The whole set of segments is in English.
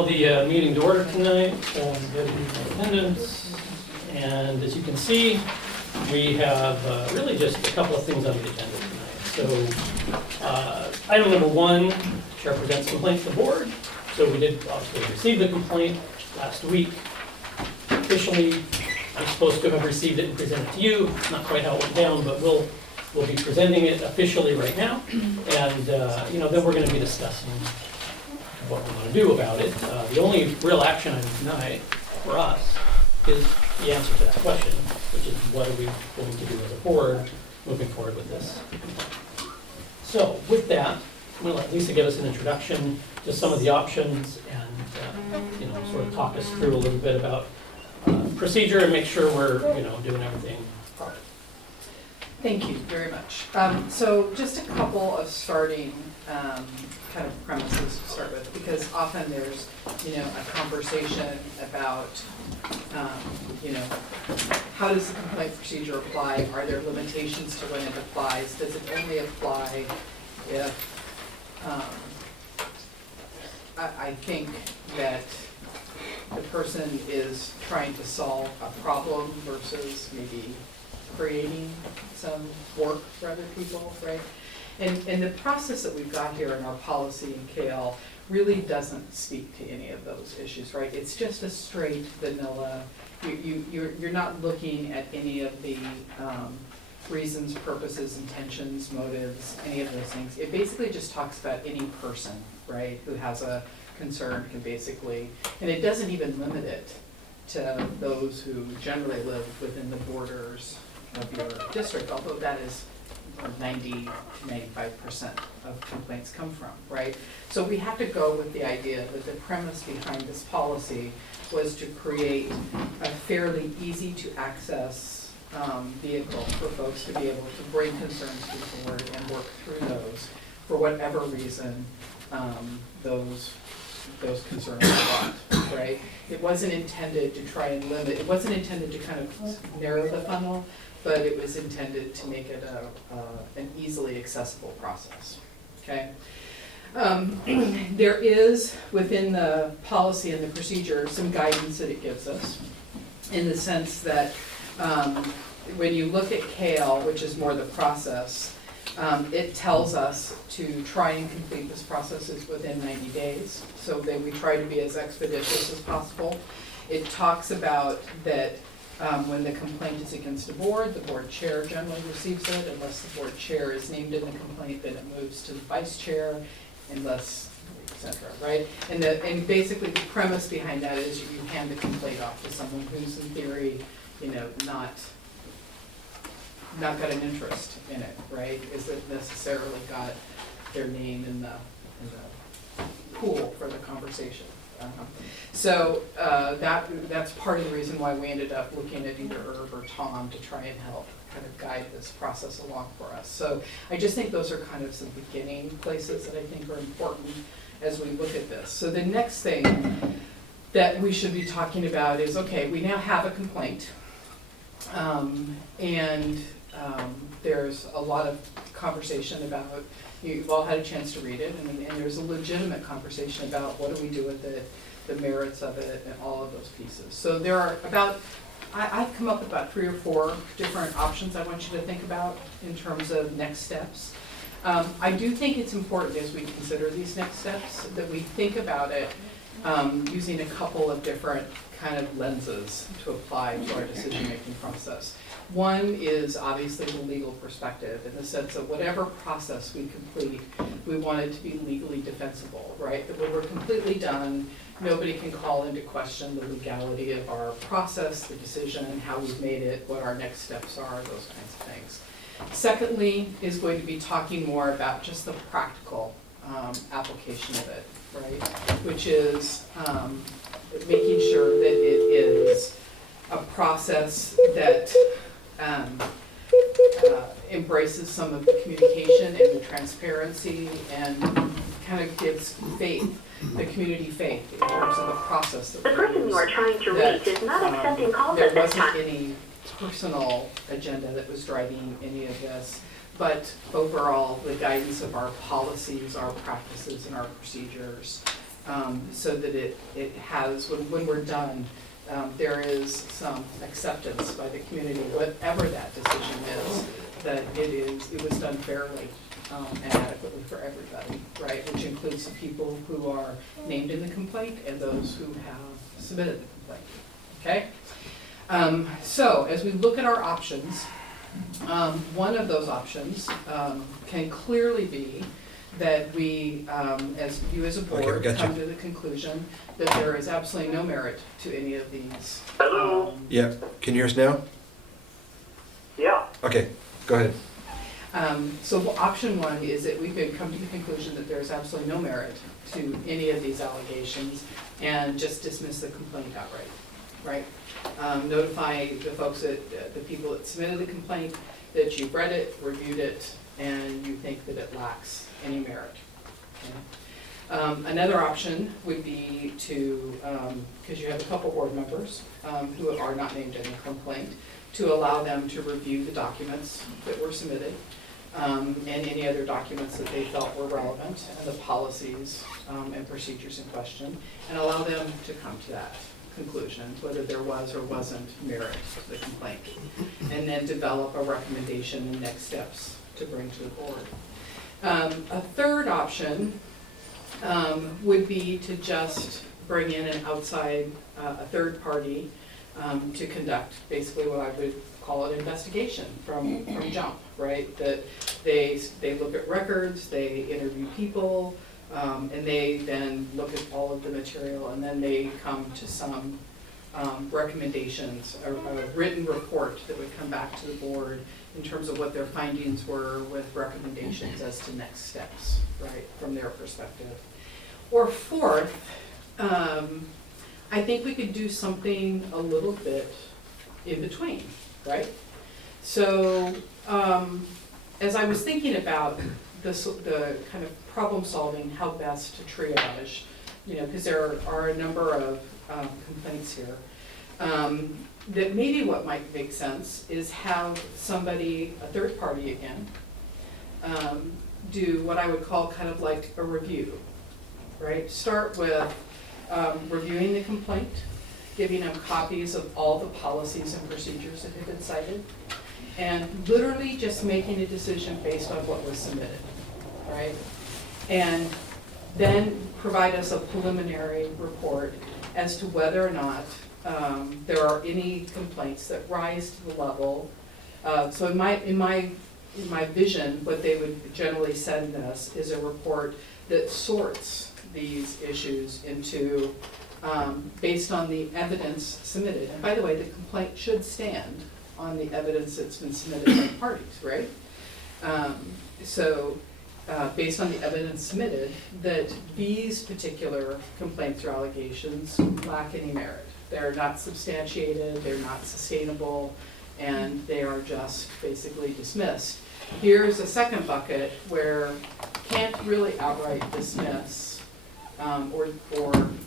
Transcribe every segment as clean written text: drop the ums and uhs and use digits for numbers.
call the meeting to order tonight. Good attendance. And as you can see, we have really just a couple of things on the agenda tonight. So item number one, Chair presents complaint to the board. So we did obviously receive the complaint last week. Officially, I'm supposed to have received it and present it to you. It's not quite how it went down, but we'll be presenting it officially right now. And then we're going to be discussing what we want to do about it. The only real action item tonight for us is the answer to that question, which is what are we going to do as a board moving forward with this. So with that, I'm going to let Lisa give us an introduction to some of the options and sort of talk us through a little bit about procedure and make sure we're doing everything properly. Thank you very much. So just a couple of starting kind of premises to start with, because often there's a conversation about how does the complaint procedure apply? Are there limitations to when it applies? Does it only apply if I think that the person is trying to solve a problem versus maybe creating some work for other people, right? And the process that we've got here in our policy in KL really doesn't speak to any of those issues, right? It's just a straight vanilla. You're not looking at any of the reasons, purposes, intentions, motives, any of those things. It basically just talks about any person, right, who has a concern can basically, and it doesn't even limit it to those who generally live within the borders of your district, although that is where 90 to 95% of complaints come from, right? So we have to go with the idea that the premise behind this policy was to create a fairly easy to access vehicle for folks to be able to bring concerns forward and work through those for whatever reason those concerns are brought, right? It wasn't intended to try and limit, it wasn't intended to kind of narrow the funnel, but it was intended to make it an easily accessible process, okay? There is, within the policy and the procedure, some guidance that it gives us in the sense that when you look at KL, which is more the process, it tells us to try and complete this process within 90 days, so that we try to be as expeditious as possible. It talks about that when the complaint is against a board, the board chair generally receives it. Unless the board chair is named in the complaint, then it moves to the vice chair, unless, et cetera, right? And basically the premise behind that is you hand the complaint off to someone who's in theory, not got an interest in it, right? Isn't necessarily got their name in the pool for the conversation. So that's part of the reason why we ended up looking at either Irv or Tom to try and help kind of guide this process along for us. So I just think those are kind of some beginning places that I think are important as we look at this. So the next thing that we should be talking about is, okay, we now have a complaint, and there's a lot of conversation about, you've all had a chance to read it, and there's a legitimate conversation about what do we do with it, the merits of it, and all of those pieces. So there are I've come up with about 3 or 4 different options I want you to think about in terms of next steps. I do think it's important as we consider these next steps that we think about it using a couple of different kind of lenses to apply to our decision-making process. One is obviously the legal perspective, in the sense of whatever process we complete, we want it to be legally defensible, right? That when we're completely done, nobody can call into question the legality of our process, the decision, how we've made it, what our next steps are, those kinds of things. Secondly is going to be talking more about just the practical application of it, right? Which is making sure that it is a process that embraces some of the communication and the transparency and kind of gives faith, the community faith in terms of the process that the person you are trying to reach is not accepting calls at this time. There wasn't any personal agenda that was driving any of this, but overall the guidance of our policies, our practices, and our procedures so that it has, when we're done, there is some acceptance by the community, whatever that decision is, that it was done fairly and adequately for everybody, right? Which includes the people who are named in the complaint and those who have submitted the complaint, okay? So as we look at our options, one of those options can clearly be that we, as you as a board, come to the conclusion that there is absolutely no merit to any of these. Hello? Yeah, can you hear us now? Yeah. Okay, go ahead. So option one is that we could come to the conclusion that there's absolutely no merit to any of these allegations and just dismiss the complaint outright, right? Notify the folks the people that submitted the complaint that you've read it, reviewed it, and you think that it lacks any merit. Okay? Another option would be to, because you have a couple board members who are not named in the complaint, to allow them to review the documents that were submitted and any other documents that they felt were relevant and the policies and procedures in question, and allow them to come to that conclusion, whether there was or wasn't merit to the complaint, and then develop a recommendation and next steps to bring to the board. A third option would be to just bring in an outside, a third party to conduct basically what I would call an investigation from jump, right? That they look at records, they interview people, and they then look at all of the material, and then they come to some recommendations, a written report that would come back to the board in terms of what their findings were with recommendations as to next steps, right, from their perspective. Or fourth, I think we could do something a little bit in between, right? So as I was thinking about the kind of problem solving, how best to triage, you know, because there are a number of complaints here, that maybe what might make sense is have somebody, a third party again, do what I would call kind of like a review, right? Start with reviewing the complaint, giving them copies of all the policies and procedures that have been cited, and literally just making a decision based on what was submitted, right? And then provide us a preliminary report as to whether or not there are any complaints that rise to the level. So in my vision, what they would generally send us is a report that sorts these issues into based on the evidence submitted. And by the way, the complaint should stand on the evidence that's been submitted by parties, right? Based on the evidence submitted, that these particular complaints or allegations lack any merit. They're not substantiated, they're not sustainable, and they are just basically dismissed. Here's a second bucket where can't really outright dismiss or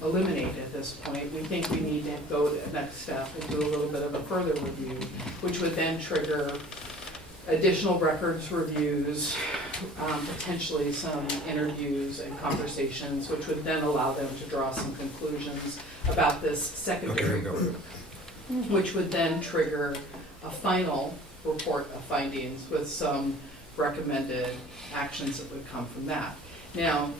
eliminate at this point. We think we need to go to the next step and do a little bit of a further review, which would then trigger additional records reviews, potentially some interviews and conversations, which would then allow them to draw some conclusions about this secondary group, which would then trigger a final report of findings with some recommended actions that would come from that. Now,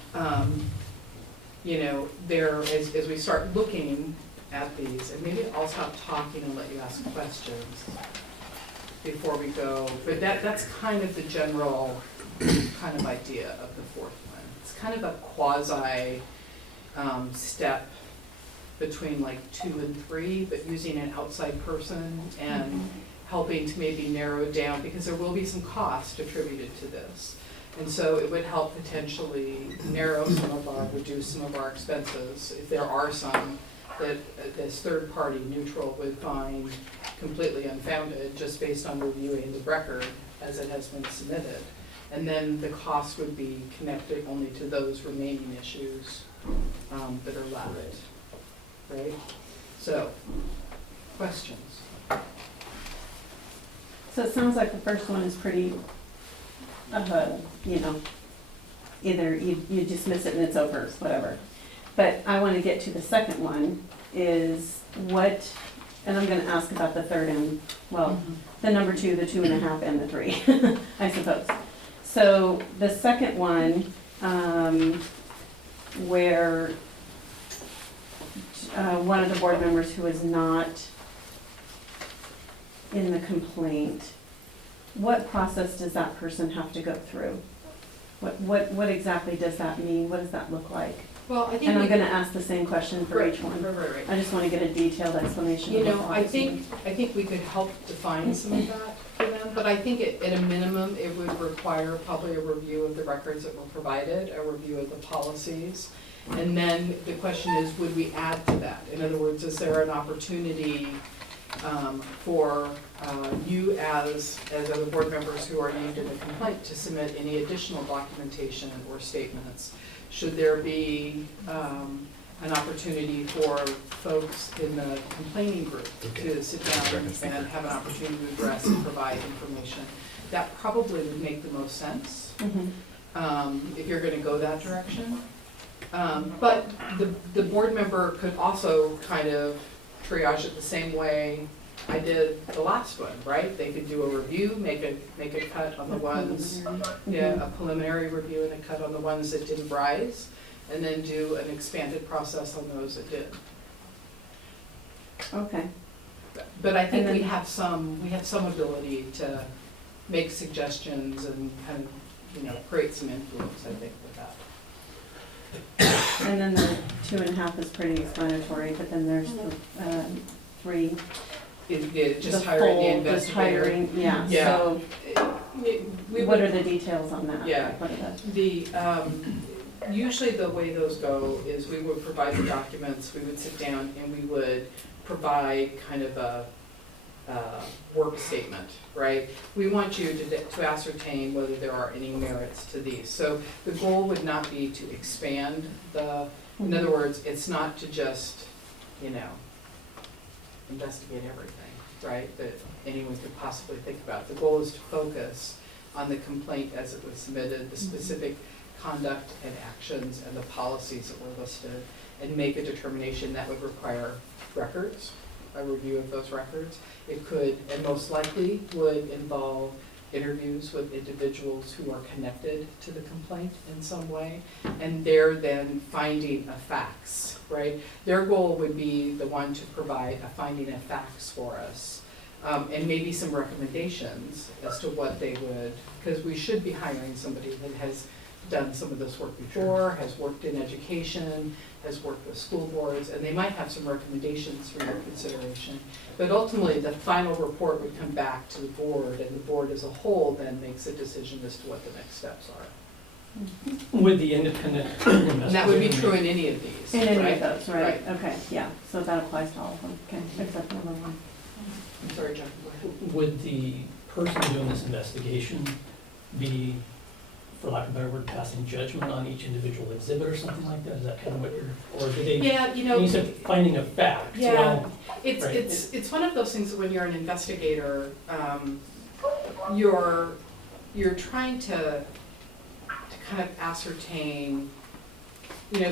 you know, as we start looking at these, and maybe I'll stop talking and let you ask questions before we go, but that's kind of the general kind of idea of the fourth one. It's kind of a quasi step between like 2 and 3, but using an outside person and helping to maybe narrow down, because there will be some cost attributed to this. And so it would help potentially narrow some of our, reduce some of our expenses, if there are some that this third party neutral would find completely unfounded just based on reviewing the record as it has been submitted. And then the cost would be connected only to those remaining issues that are left, right? So, questions? So it sounds like the first one is pretty, you know, either you dismiss it and it's over, whatever. But I want to get to the second one, is what, and I'm gonna ask about the third and, well, the number 2, the 2.5, and the 3, I suppose. So the second one, where one of the board members who is not in the complaint, what process does that person have to go through? What exactly does that mean? What does that look like? Well, I think. And I'm we- gonna ask the same question for Right, each one. right. I just wanna get a detailed explanation. You of what know, that I is. think we could help define some of that for them, but I think at a minimum, it would require probably a review of the records that were provided, a review of the policies. And then the question is, would we add to that? In other words, is there an opportunity for you as other board members who are named in the complaint to submit any additional documentation or statements? Should there be an opportunity for folks in the complaining group to sit down and have an opportunity to address and provide information? That probably would make the most sense if you're gonna go that direction. But the board member could also kind of triage it the same way I did the last one, right? They could do a review, make a cut on the ones, a preliminary review and a cut on the ones that didn't rise, and then do an expanded process on those that did. Okay, But I think And we then- have some ability to make suggestions and kind of, create some influence, I think, with that. and then the 2.5 is pretty explanatory, but then there's the 3. Just the hiring the full- investigator. Just hiring, yeah, Yeah. so We what would- are the details on that? Yeah. Like, what are the? The, usually the way those go is we would provide the documents, we would sit down and we would provide kind of a work statement, right? We want you to ascertain whether there are any merits to these. So the goal would not be to expand in other words, it's not to just, investigate everything, right, that anyone could possibly think about. The goal is to focus on the complaint as it was submitted, the specific conduct and actions and the policies that were listed, and make a determination that would require records, a review of those records. It could, and most likely would involve interviews with individuals who are connected to the complaint in some way, and they're then finding of facts, right? Their goal would be the one to provide a finding of facts for us, and maybe some recommendations as to what they would, because we should be hiring somebody that has done some of this work before, has worked in education, has worked with school boards, and they might have some recommendations for your consideration. But ultimately, the final report would come back to the board, and the board as a whole then makes a decision as to what the next steps are. With the independent investigator. And that would be true in any of these, In any right? of those, right? Okay, yeah, so that applies to all of them, okay, except for number 1. I'm sorry, John, go ahead. Would the person doing this investigation be, for lack of a better word, passing judgment on each individual exhibit or something like that? Is that kind of what you're, or do they? Yeah, You said finding of facts. Yeah. Well, It's, Right. it's one of those things that when you're an investigator, you're trying to kind of ascertain,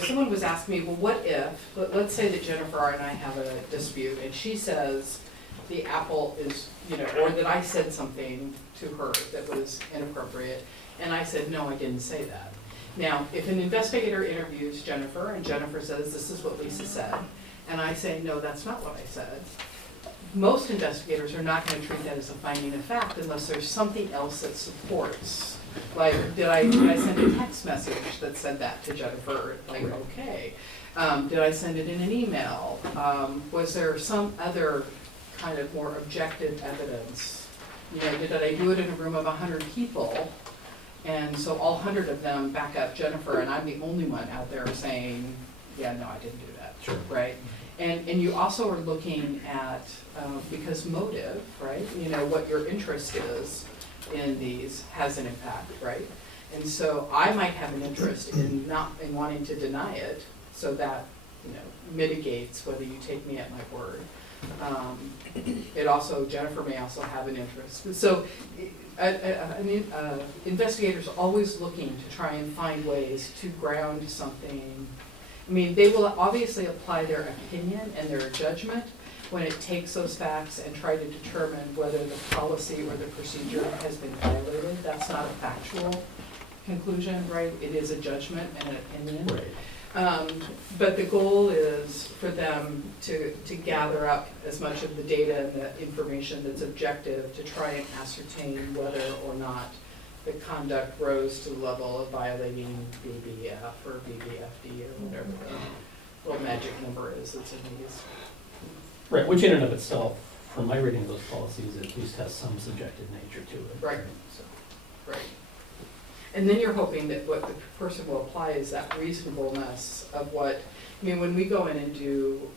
someone was asking me, well, what if, let's say that Jennifer and I have a dispute, and she says the apple is, or that I said something to her that was inappropriate, and I said, no, I didn't say that. Now, if an investigator interviews Jennifer, and Jennifer says, this is what Lisa said, and I say, no, that's not what I said, most investigators are not going to treat that as a finding of fact unless there's something else that supports. Like, did I send a text message that said that to Jennifer? Like, okay. Did I send it in an email? Was there some other kind of more objective evidence? Did I do it in a room of 100 people? And so all 100 of them back up Jennifer, and I'm the only one out there saying, yeah, no, I didn't do that. Sure. Right? And you also are looking at, because motive, right? What your interest is in these has an impact, right? And so I might have an interest in wanting to deny it, so that, mitigates whether you take me at my word. It also, Jennifer may also have an interest. So investigators are always looking to try and find ways to ground something. I mean, they will obviously apply their opinion and their judgment when it takes those facts and try to determine whether the policy or the procedure has been violated. That's not a factual conclusion, right? It is a judgment and an opinion. Right. But the goal is for them to gather up as much of the data and the information that's objective to try and ascertain whether or not the conduct rose to the level of violating BBF or BBFD or whatever the little magic number is that's in these. Right, which in and of itself, from my reading of those policies, at least has some subjective nature to it. Right. So, Right. And then you're hoping that what the person will apply is that reasonableness of what, I mean, when we go in and do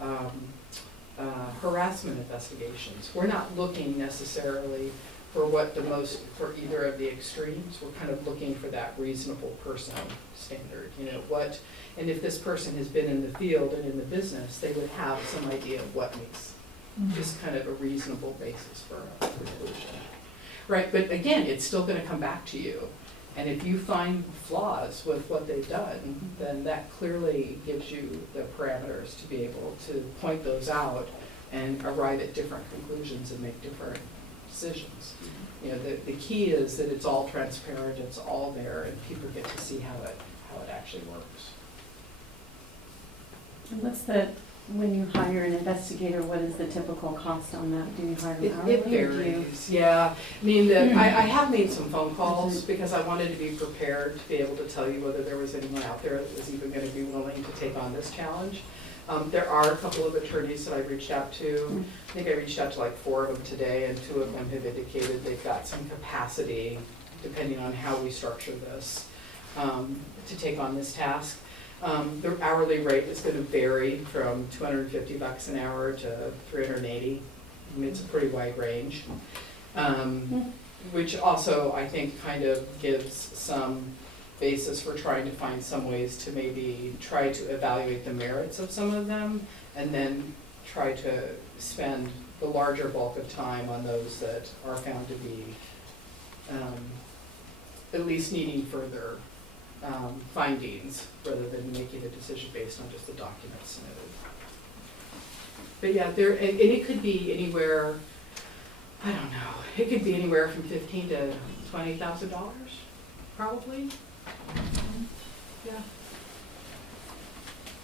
harassment investigations, we're not looking necessarily for what the most, for either of the extremes. We're kind of looking for that reasonable person standard, you know, what, and if this person has been in the field and in the business, they would have some idea of what makes just kind of a reasonable basis for a conclusion. Right, but again, it's still gonna come back to you. And if you find flaws with what they've done, then that clearly gives you the parameters to be able to point those out and arrive at different conclusions and make different decisions. You know, the key is that it's all transparent, it's all there, and people get to see how it actually works. And what's the, when you hire an investigator, what is the typical cost on that? Do you hire them hourly? It or do you- varies, yeah. I mean, I have made some phone calls because I wanted to be prepared to be able to tell you whether there was anyone out there that was even gonna be willing to take on this challenge. There are a couple of attorneys that I reached out to. I think I reached out to like 4 of them today, and 2 of them have indicated they've got some capacity, depending on how we structure this, to take on this task. The hourly rate is going to vary from $250 an hour to $380. I mean, it's a pretty wide range, which also I think kind of gives some basis for trying to find some ways to maybe try to evaluate the merits of some of them, and then try to spend the larger bulk of time on those that are found to be at least needing further findings, rather than making a decision based on just the documents submitted. But yeah, and it could be anywhere, I don't know, it could be anywhere from $15,000 to $20,000, probably. Yeah.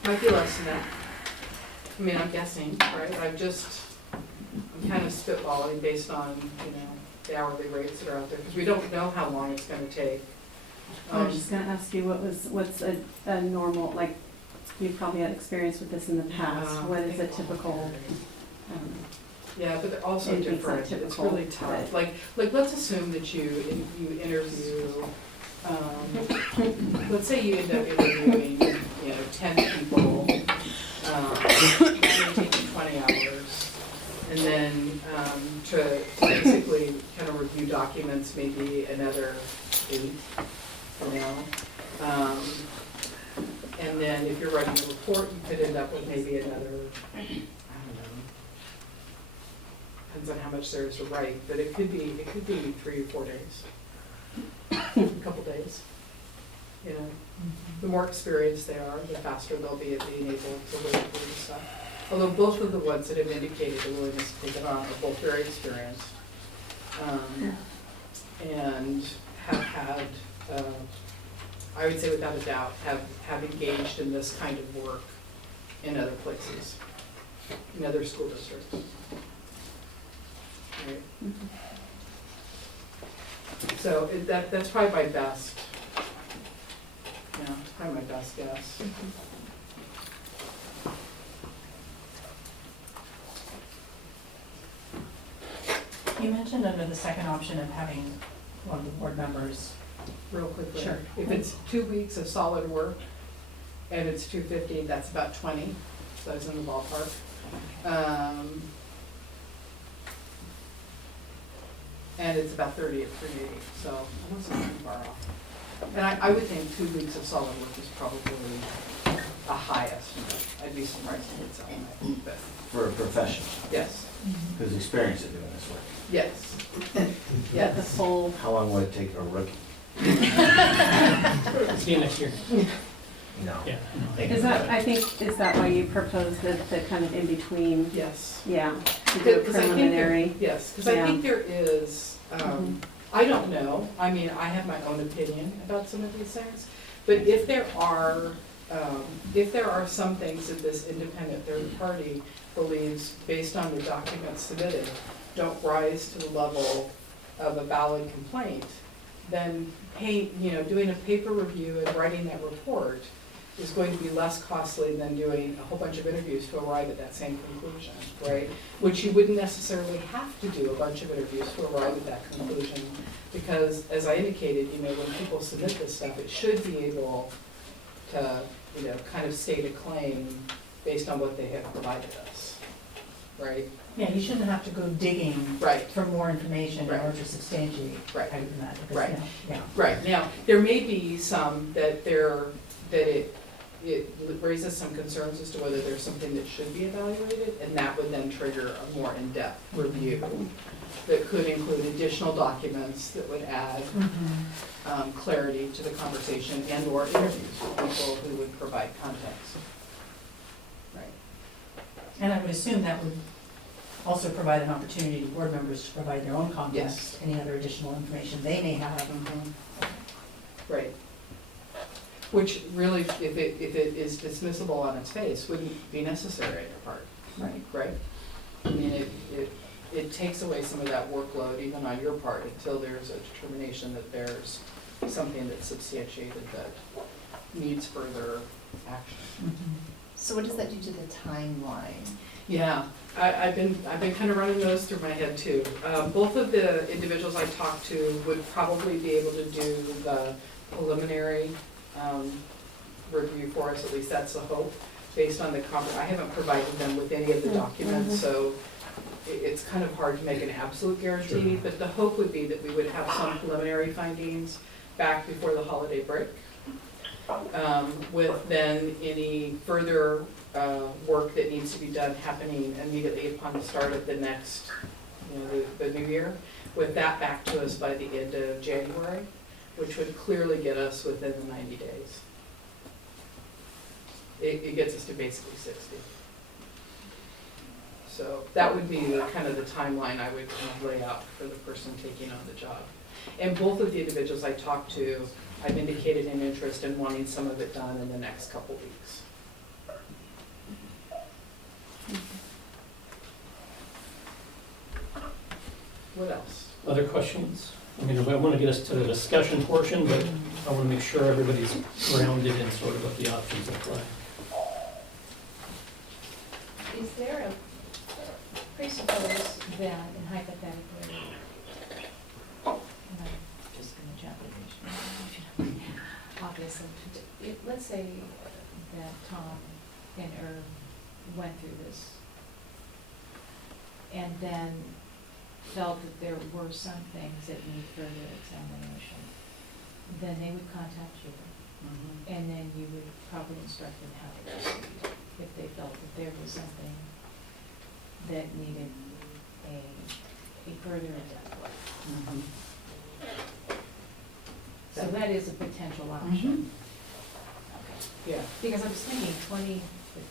Might be less than that. I mean, I'm guessing, right? I'm kind of spitballing based on, you know, the hourly rates that are out there, because we don't know how long it's gonna take. I was just gonna ask you, what's a normal, like, you've probably had experience with this in the past, what is a typical, Yeah, but they're also It's not different, it's typical, really tough. Like let's assume that you interview, let's say you end up interviewing, you know, 10 people, it may take you 20 hours. And then to basically kind of review documents, maybe another 8, you know. And then if you're writing a report, you could end up with maybe another, I don't know, depends on how much there is to write, but it could be 3 or 4 days, a couple days. You know, the more experienced they are, the faster they'll be at being able to work through the stuff. Although both of the ones that have indicated a willingness to take it on are both very experienced, and have had, I would say without a doubt, have engaged in this kind of work in other places, in other school districts. Right? So that's probably my best, it's probably my best guess. You mentioned under the second option of having one of the board members. Real quickly. Sure. If it's 2 weeks of solid work and it's $250, that's about 20, so it's in the ballpark. And it's about 30 at 380, so I wasn't too far off. And I would think 2 weeks of solid work is probably a high estimate. I'd be surprised if it's on that, but For a professional yes, who's experienced at doing this work. yes. yeah, the full, How long would it take a rookie? see you next year. No. Yeah. Thank Is you. that, I think, is that why you proposed the kind of in between, Yes. yeah, to do a Because I think preliminary? Yes, because I Yeah. think there is, I don't know, I mean, I have my own opinion about some of these things, but if there are some things that this independent third party believes, based on the documents submitted, don't rise to the level of a valid complaint, then doing a paper review and writing that report is going to be less costly than doing a whole bunch of interviews to arrive at that same conclusion, right? Which you wouldn't necessarily have to do a bunch of interviews to arrive at that conclusion, because as I indicated, when people submit this stuff, it should be able to, kind of state a claim based on what they have provided us, right? Yeah, you shouldn't have to go digging Right. for more information in Right. order to substantiate Right. that. because, Right. Yeah. Right, now, there may be some that it raises some concerns as to whether there's something that should be evaluated, and that would then trigger a more in-depth review that could include additional documents that would add clarity to the conversation and/or interviews with people who would provide context. Right. And I would assume that would also provide an opportunity to board members to provide their own comments, Yes. any other additional information they may have. Right. Which really, if it is dismissible on its face, wouldn't be necessary on your part, Right. right? I mean, it takes away some of that workload even on your part until there's a determination that there's something that's substantiated that needs further action. So what does that do to the timeline? Yeah, I've been kind of running those through my head too. Both of the individuals I talked to would probably be able to do the preliminary review for us, at least that's the hope, based on the I haven't provided them with any of the documents, so it's kind of hard to make an absolute guarantee, but the hope would be that we would have some preliminary findings back before the holiday break, with then any further work that needs to be done happening immediately upon the start of the next, the new year, with that back to us by the end of January, which would clearly get us within the 90 days. It gets us to basically 60. So that would be the kind of the timeline I would kind of lay out for the person taking on the job. And both of the individuals I talked to, I've indicated an interest in wanting some of it done in the next couple weeks. What else? Other questions? I mean, I want to get us to the discussion portion, but I want to make sure everybody's grounded in sort of what the options look like. Is there a presuppose that, and hypothetically, and I'm just gonna jump in, obviously, let's say that Tom and Irv went through this and then felt that there were some things that need further examination, then they would contact you, and then you would probably instruct them how to proceed if they felt that there was something that needed a further in-depth look. So that is a potential option. Okay. Yeah. Because I was thinking 20 to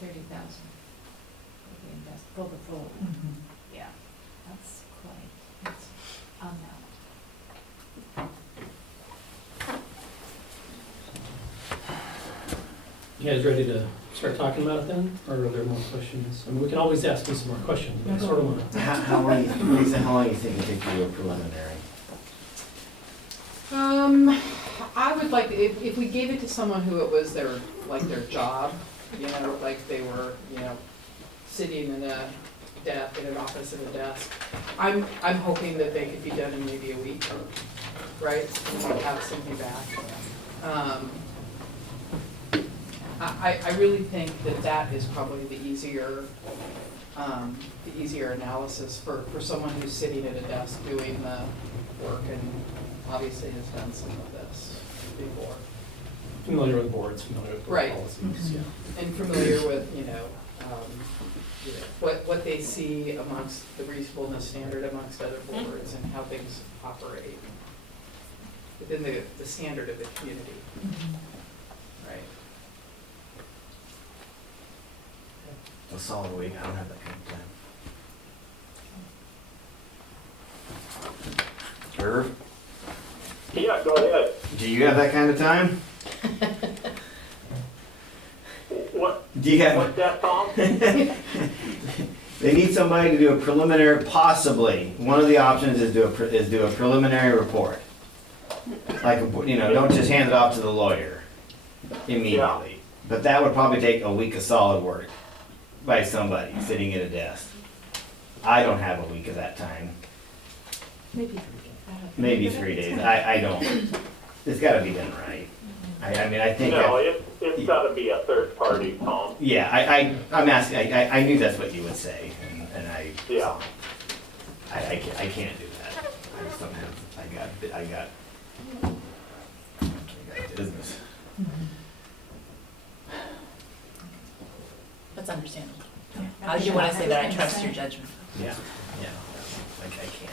30,000 would be invest, go the full, yeah, that's quite, that's amount. You guys ready to start talking about it then, or are there more questions? I mean, we can always ask you some more questions, but I sort of want to. How long you think it take to do a preliminary? I would like, if we gave it to someone who it was their job, like they were, sitting in an office at a desk, I'm hoping that they could be done in maybe a week, right? And we'd have something back. I really think that is probably the easier analysis for someone who's sitting at a desk doing the work and obviously has done some of this before. Familiar with boards, familiar with board Right. policies, yeah. And familiar with, what they see amongst the reasonableness standard amongst other boards and how things operate within the standard of the community, right? a solid week, I don't have that kind of time. Irv, Yeah, go ahead. do you have that kind of time? What, Do you have? what's that, Tom? They need somebody to do a preliminary, possibly, one of the options is do a preliminary report. Like, don't just hand it off to the lawyer immediately. But that would probably take a week of solid work by somebody sitting at a desk. I don't have a week of that time, maybe 3 days, I don't. It's gotta be done right. I mean, I think. No, it's gotta be a third party, Tom. Yeah, I'm asking, I knew that's what you would say, and I. Yeah. I can't do that. I just don't have, I got business. That's understandable. Yeah. I do want to say that I trust your judgment. Yeah, yeah, like I can't,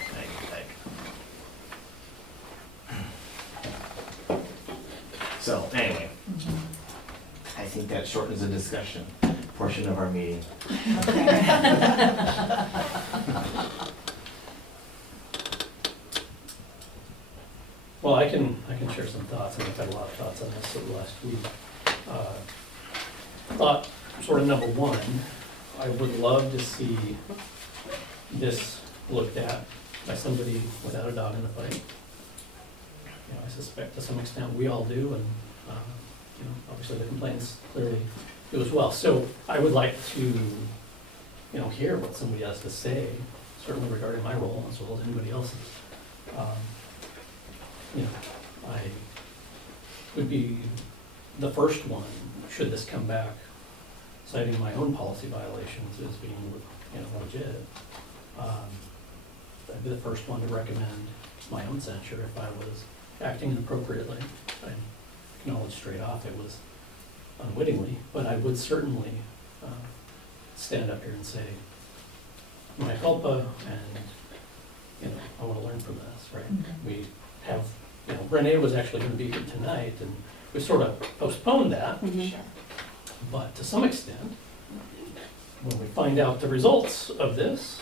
So, anyway, I think that shortens the discussion portion of our meeting. Well, I can share some thoughts, and I've had a lot of thoughts on this over the last week. Thought, sort of number one, I would love to see this looked at by somebody without a dog in the fight. I suspect to some extent we all do, and, obviously the complaints clearly do as well. So I would like to, hear what somebody has to say, certainly regarding my role as well as anybody else's. I would be the first one, should this come back, citing my own policy violations as being, legit. I'd be the first one to recommend my own censure if I was acting inappropriately. I acknowledge straight off it was unwittingly, but I would certainly stand up here and say, mea culpa, and, I want to learn from this, right? We have, Renee was actually going to be here tonight, and we sort of postponed that, but to some extent, when we find out the results of this,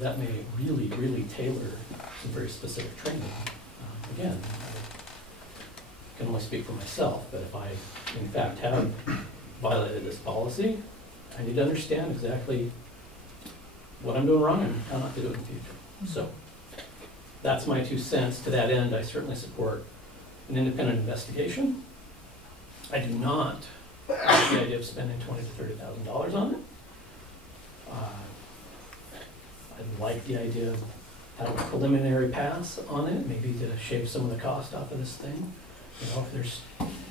that may really, really tailor some very specific training. Again, I can only speak for myself, but if I, in fact, have violated this policy, I need to understand exactly what I'm doing wrong and how not to do it in the future. So, that's my 2 cents. To that end, I certainly support an independent investigation. I do not like the idea of spending $20,000 to $30,000 on it. I like the idea of having a preliminary pass on it, maybe to shave some of the cost off of this thing. If there's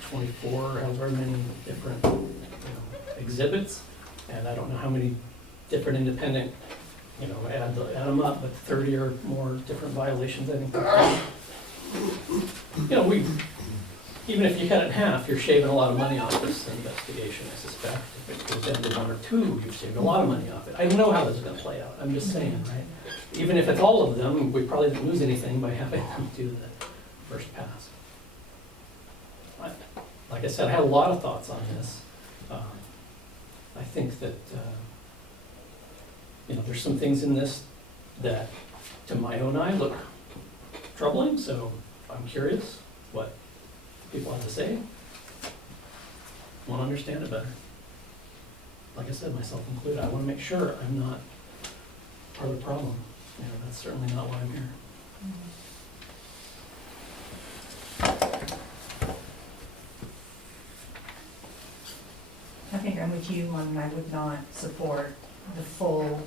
24 or however many different exhibits, and I don't know how many different independent, add them up, but 30 or more different violations, I think. Even if you cut it in half, you're shaving a lot of money off this investigation, I suspect. If it goes down to 1 or 2, you've shaved a lot of money off it. I don't know how this is gonna play out, I'm just saying, right? Even if it's all of them, we probably didn't lose anything by having them do the first pass. Like I said, I had a lot of thoughts on this. I think that, there's some things in this that, to my own eye, look troubling, so I'm curious what people have to say. Want to understand it better. Like I said, myself included, I want to make sure I'm not part of the problem. That's certainly not why I'm here. I think I'm with you on, I would not support the full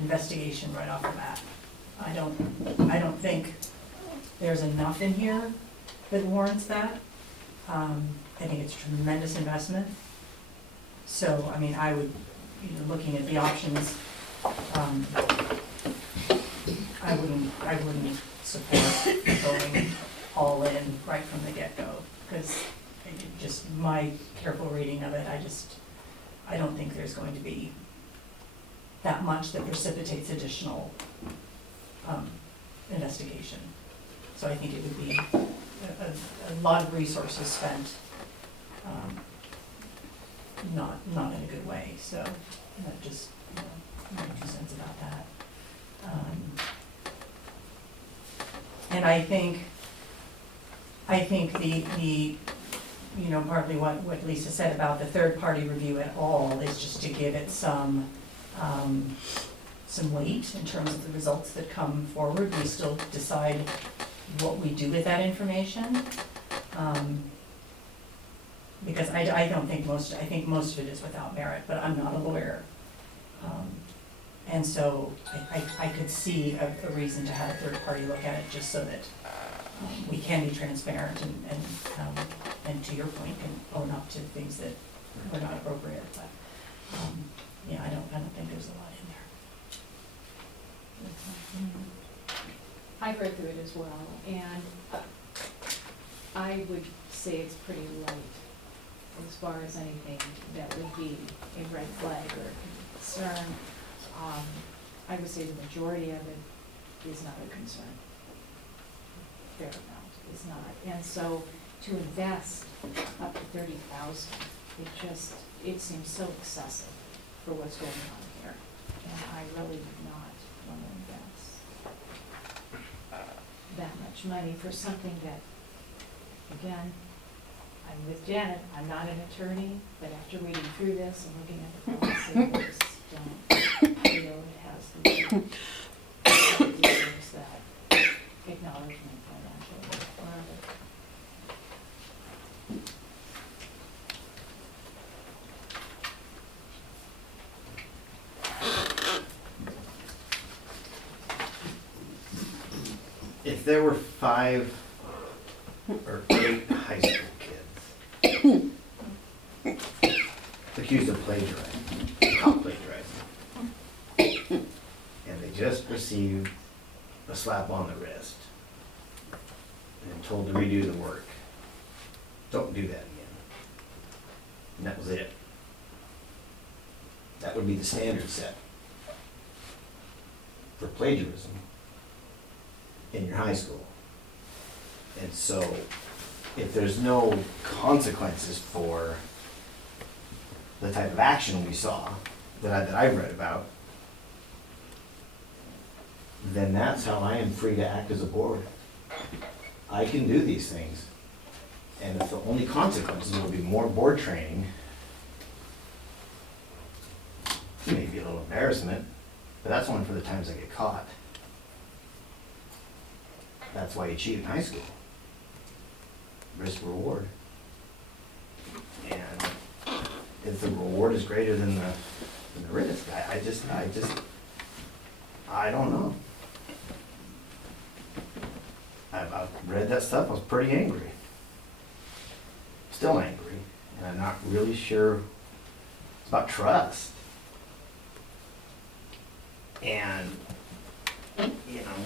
investigation right off the bat. I don't think there's enough in here that warrants that. I think it's a tremendous investment. So, I would, looking at the options, I wouldn't support going all in right from the get-go, because just my careful reading of it, I don't think there's going to be that much that precipitates additional investigation. So I think it would be a lot of resources spent not in a good way, so that just, you know, my 2 cents about that. And I think the, you know, partly what Lisa said about the third-party review at all is just to give it some weight in terms of the results that come forward. We still decide what we do with that information. Because I don't think I think most of it is without merit, but I'm not a lawyer. And so I could see a reason to have a third party look at it, just so that we can be transparent and to your point, can own up to things that were not appropriate, but, yeah, I don't think there's a lot in there. I've read through it as well, and I would say it's pretty light as far as anything that would be a red flag or concern. I would say the majority of it is not a concern. Fair amount is not. And so to invest up to 30,000, it seems so excessive for what's going on here. And I really would not want to invest that much money for something that, again, I'm with Janet, I'm not an attorney, but after reading through this and looking at the policy, I just don't feel it has the deserves that acknowledgement financially. If there were 5 or 8 high school kids accused of plagiarizing, caught plagiarizing, and they just received a slap on the wrist and told to redo the work, don't do that again. And that was it. That would be the standard set for plagiarism in your high school. And so, if there's no consequences for the type of action we saw, that I've read about, then that's how I am free to act as a board. I can do these things. And if the only consequences will be more board training, maybe a little embarrassment, but that's only for the times I get caught. That's why you cheat in high school. Risk reward. And if the reward is greater than the risk, I don't know. I've read that stuff, I was pretty angry. Still angry, and I'm not really sure. It's about trust. And, you know,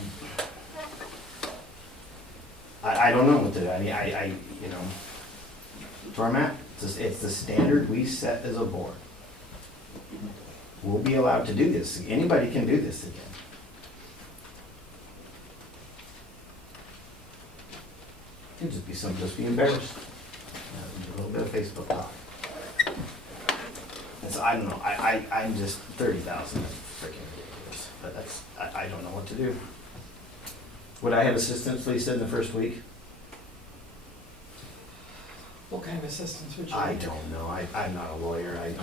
I don't know what to do. I mean, you know, that's where I'm at. It's the standard we set as a board. We'll be allowed to do this. Anybody can do this again. It'd just be embarrassed. A little bit of Facebook talk. And so I don't know. I'm just 30,000. That's freaking ridiculous. But I don't know what to do. Would I have assistance, Lisa, in the first week? What kind of assistance would you I need? don't know. I'm not a lawyer. I'd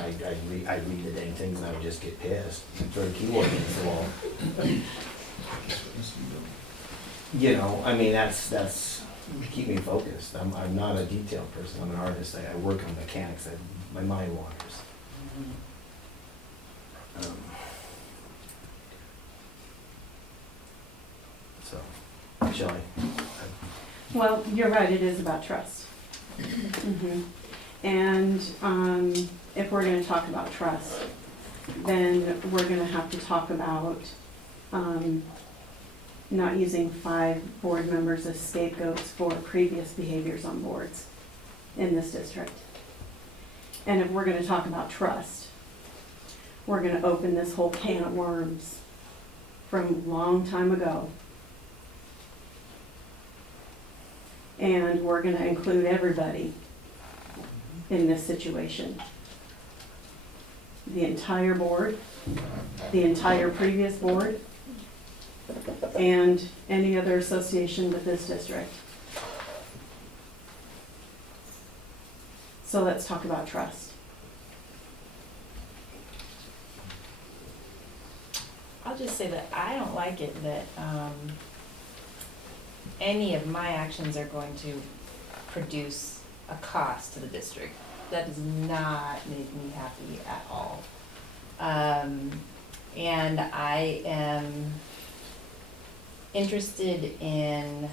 read the dang things and I would just get pissed and throw the keyboard against the wall. You know, I mean, that's keep me focused. I'm not a detailed person. I'm an artist. I work on mechanics. My mind wanders. So, Shelley. Well, you're right, it is about trust. Mhm. And if we're gonna talk about trust, then we're gonna have to talk about not using 5 board members as scapegoats for previous behaviors on boards in this district. And if we're gonna talk about trust, we're gonna open this whole can of worms from a long time ago. And we're gonna include everybody in this situation. the entire board, the entire previous board, and any other association with this district. So let's talk about trust. I'll just say that I don't like it that any of my actions are going to produce a cost to the district. That does not make me happy at all. And I am interested in,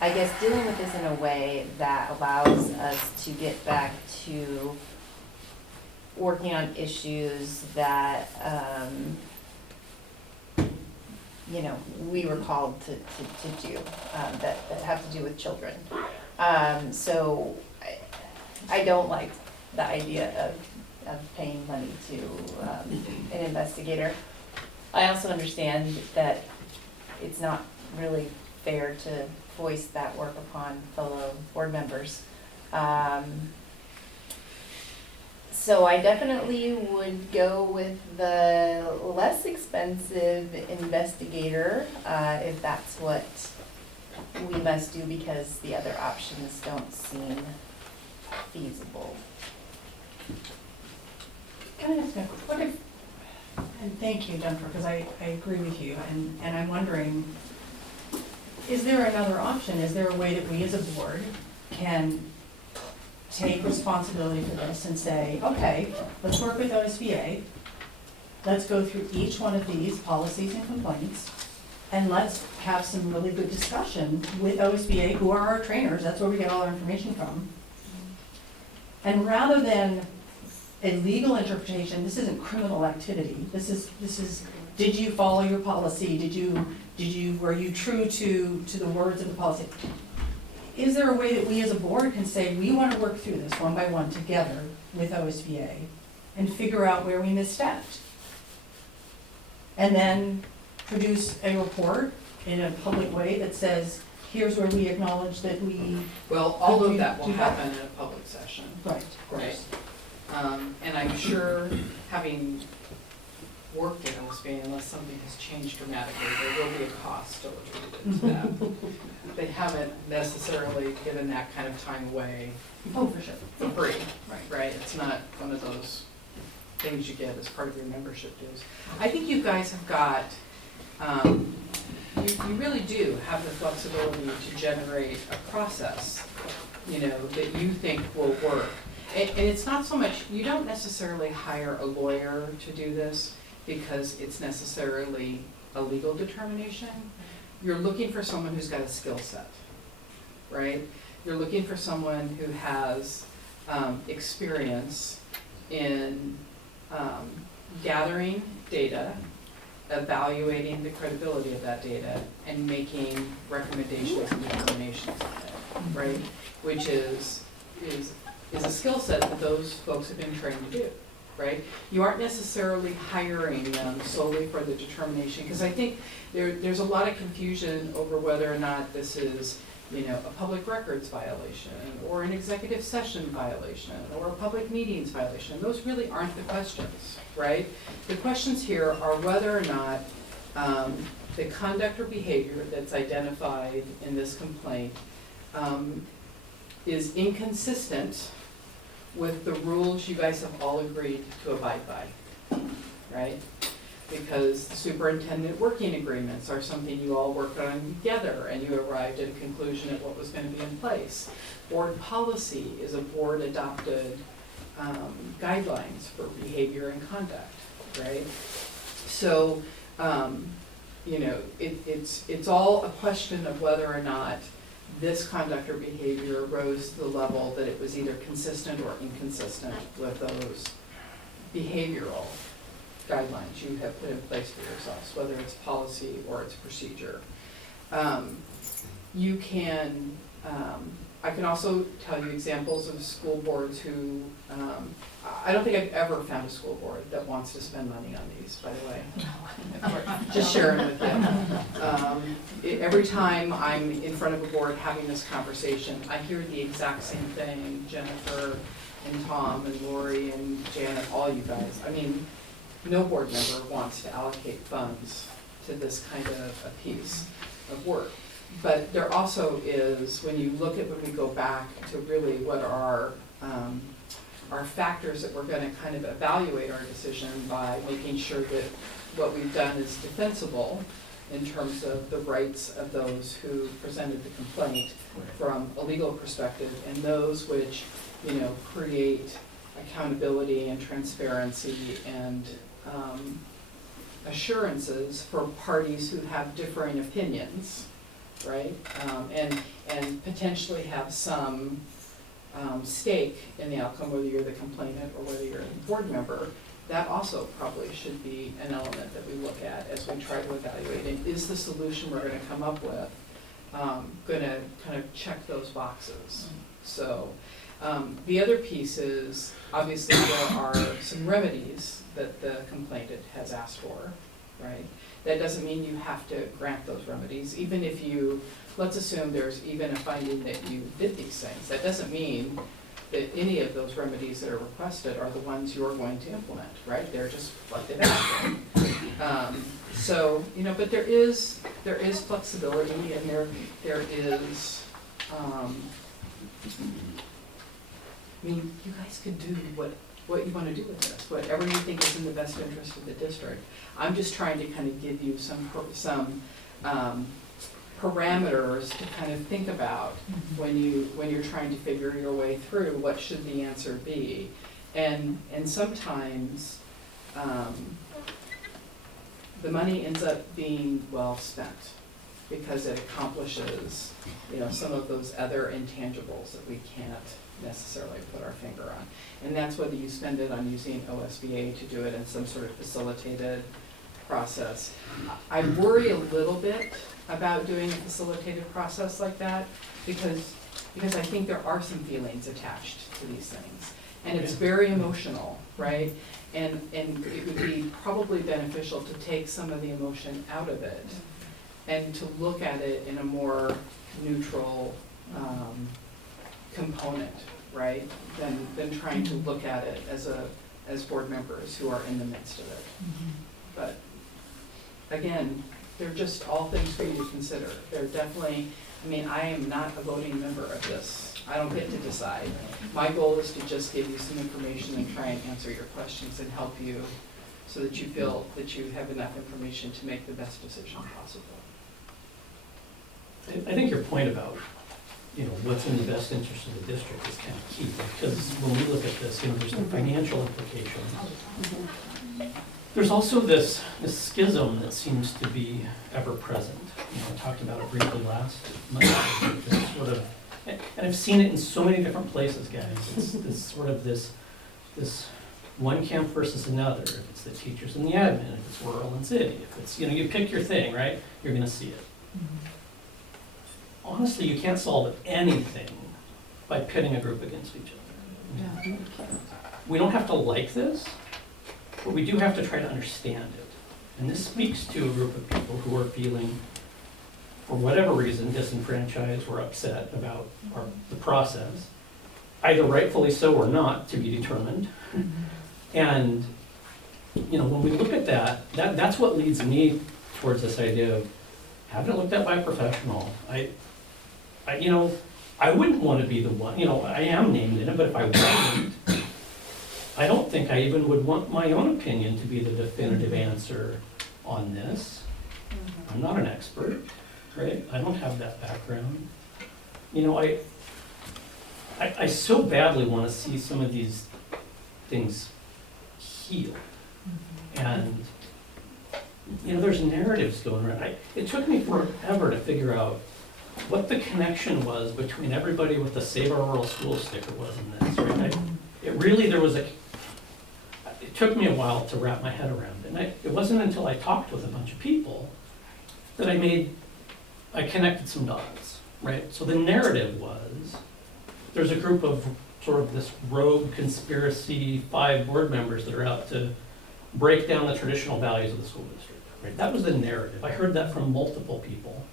I guess, dealing with this in a way that allows us to get back to working on issues that, you know, we were called to do, that have to do with children. So I don't like the idea of paying money to an investigator. I also understand that it's not really fair to voice that work upon fellow board members. So I definitely would go with the less expensive investigator, if that's what we must do, because the other options don't seem feasible. Can I ask, what if, and thank you, Jennifer, because I agree with you, and I'm wondering, is there another option? Is there a way that we as a board can take responsibility for this and say, okay, let's work with OSBA, let's go through each one of these policies and complaints, and let's have some really good discussion with OSBA, who are our trainers, that's where we get all our information from. And rather than a legal interpretation, this isn't criminal activity, this is, did you follow your policy, were you true to the words of the policy? Is there a way that we as a board can say, we want to work through this one by one together with OSBA and figure out where we misstepped? And then produce a report in a public way that says, here's where we acknowledge that we. Well, all Could of we that will do that? happen in a public session. Right. Right. And I'm sure, having worked at OSBA, unless something has changed dramatically, there will be a cost still attributed to that. They haven't necessarily given that kind of time away Oh, for sure. for free, right? It's not one of those things you get as part of your membership dues. I think you guys have got, you really do have the flexibility to generate a process, you know, that you think will work. And it's not so much, you don't necessarily hire a lawyer to do this because it's necessarily a legal determination. You're looking for someone who's got a skill set, right? You're looking for someone who has experience in gathering data, evaluating the credibility of that data, and making recommendations and determinations on it, right? Which is a skill set that those folks have been trained to do, right? You aren't necessarily hiring them solely for the determination, because I think there's a lot of confusion over whether or not this is, you know, a public records violation, or an executive session violation, or a public meetings violation. Those really aren't the questions, right? The questions here are whether or not the conduct or behavior that's identified in this complaint is inconsistent with the rules you guys have all agreed to abide by, right? Because the superintendent working agreements are something you all worked on together, and you arrived at a conclusion at what was going to be in place. Board policy is a board adopted guidelines for behavior and conduct, right? So, you know, it's all a question of whether or not this conduct or behavior rose to the level that it was either consistent or inconsistent with those behavioral guidelines you have put in place for yourselves, whether it's policy or it's procedure. You can, I can also tell you examples of school boards who, I don't think I've ever found a school board that wants to spend money on these, by the way. Just sharing with you. Every time I'm in front of a board having this conversation, I hear the exact same thing, Jennifer. and Tom and Lori and Janet, all you guys, I mean, no board member wants to allocate funds to this kind of a piece of work. But there also is, when you look at, when we go back to really what are our factors that we're gonna kind of evaluate our decision by making sure that what we've done is defensible in terms of the rights of those who presented the complaint from a legal perspective, and those which, you know, create accountability and transparency and assurances for parties who have differing opinions, right? And potentially have some stake in the outcome, whether you're the complainant or whether you're a board member. That also probably should be an element that we look at as we try to evaluate, and is the solution we're gonna come up with gonna kind of check those boxes? So, the other piece is, obviously there are some remedies that the complainant has asked for, right? That doesn't mean you have to grant those remedies, even if you, let's assume there's even a finding that you did these things. That doesn't mean that any of those remedies that are requested are the ones you're going to implement, right? They're just what they've asked for. So, you know, but there is flexibility, and there is, I mean, you guys could do what you want to do with this, whatever you think is in the best interest of the district. I'm just trying to kind of give you some parameters to kind of think about when you're trying to figure your way through what should the answer be. And sometimes the money ends up being well spent because it accomplishes, you know, some of those other intangibles that we can't necessarily put our finger on. And that's whether you spend it on using OSBA to do it in some sort of facilitated process. I worry a little bit about doing a facilitated process like that because I think there are some feelings attached to these things. And it's very emotional, right? And it would be probably beneficial to take some of the emotion out of it and to look at it in a more neutral component, right? Than trying to look at it as board members who are in the midst of it. But again, they're just all things for you to consider. They're definitely, I mean, I am not a voting member of this. I don't get to decide. My goal is to just give you some information and try and answer your questions and help you so that you feel that you have enough information to make the best decision possible. I think your point about, you know, what's in the best interest of the district is kind of key, because when we look at this, you know, there's the financial implications. There's also this schism that seems to be ever present. You know, I talked about it briefly last month. This sort of, and I've seen it in so many different places, guys. It's sort of this one camp versus another. If it's the teachers and the admin, if it's rural and city, if it's, you know, you pick your thing, right? You're gonna see it. Honestly, you can't solve anything by pitting a group against each other. Yeah. We don't have to like this, but we do have to try to understand it. And this speaks to a group of people who are feeling, for whatever reason, disenfranchised or upset about the process, either rightfully so or not, to be determined. And, you know, when we look at that's what leads me towards this idea of having it looked at by a professional. You know, I wouldn't want to be the one, you know, I am named in it, but if I wasn't, I don't think I even would want my own opinion to be the definitive answer on this. I'm not an expert, right? I don't have that background. You know, I so badly want to see some of these things heal. And, you know, there's narratives going around. It took me forever to figure out what the connection was between everybody with the Save Our Rural Schools sticker was in this, right? It took me a while to wrap my head around it. And it wasn't until I talked with a bunch of people that I connected some dots, right? So the narrative was, there's a group of sort of this rogue conspiracy 5 board members that are out to break down the traditional values of the school district, right? That was the narrative. I heard that from multiple people.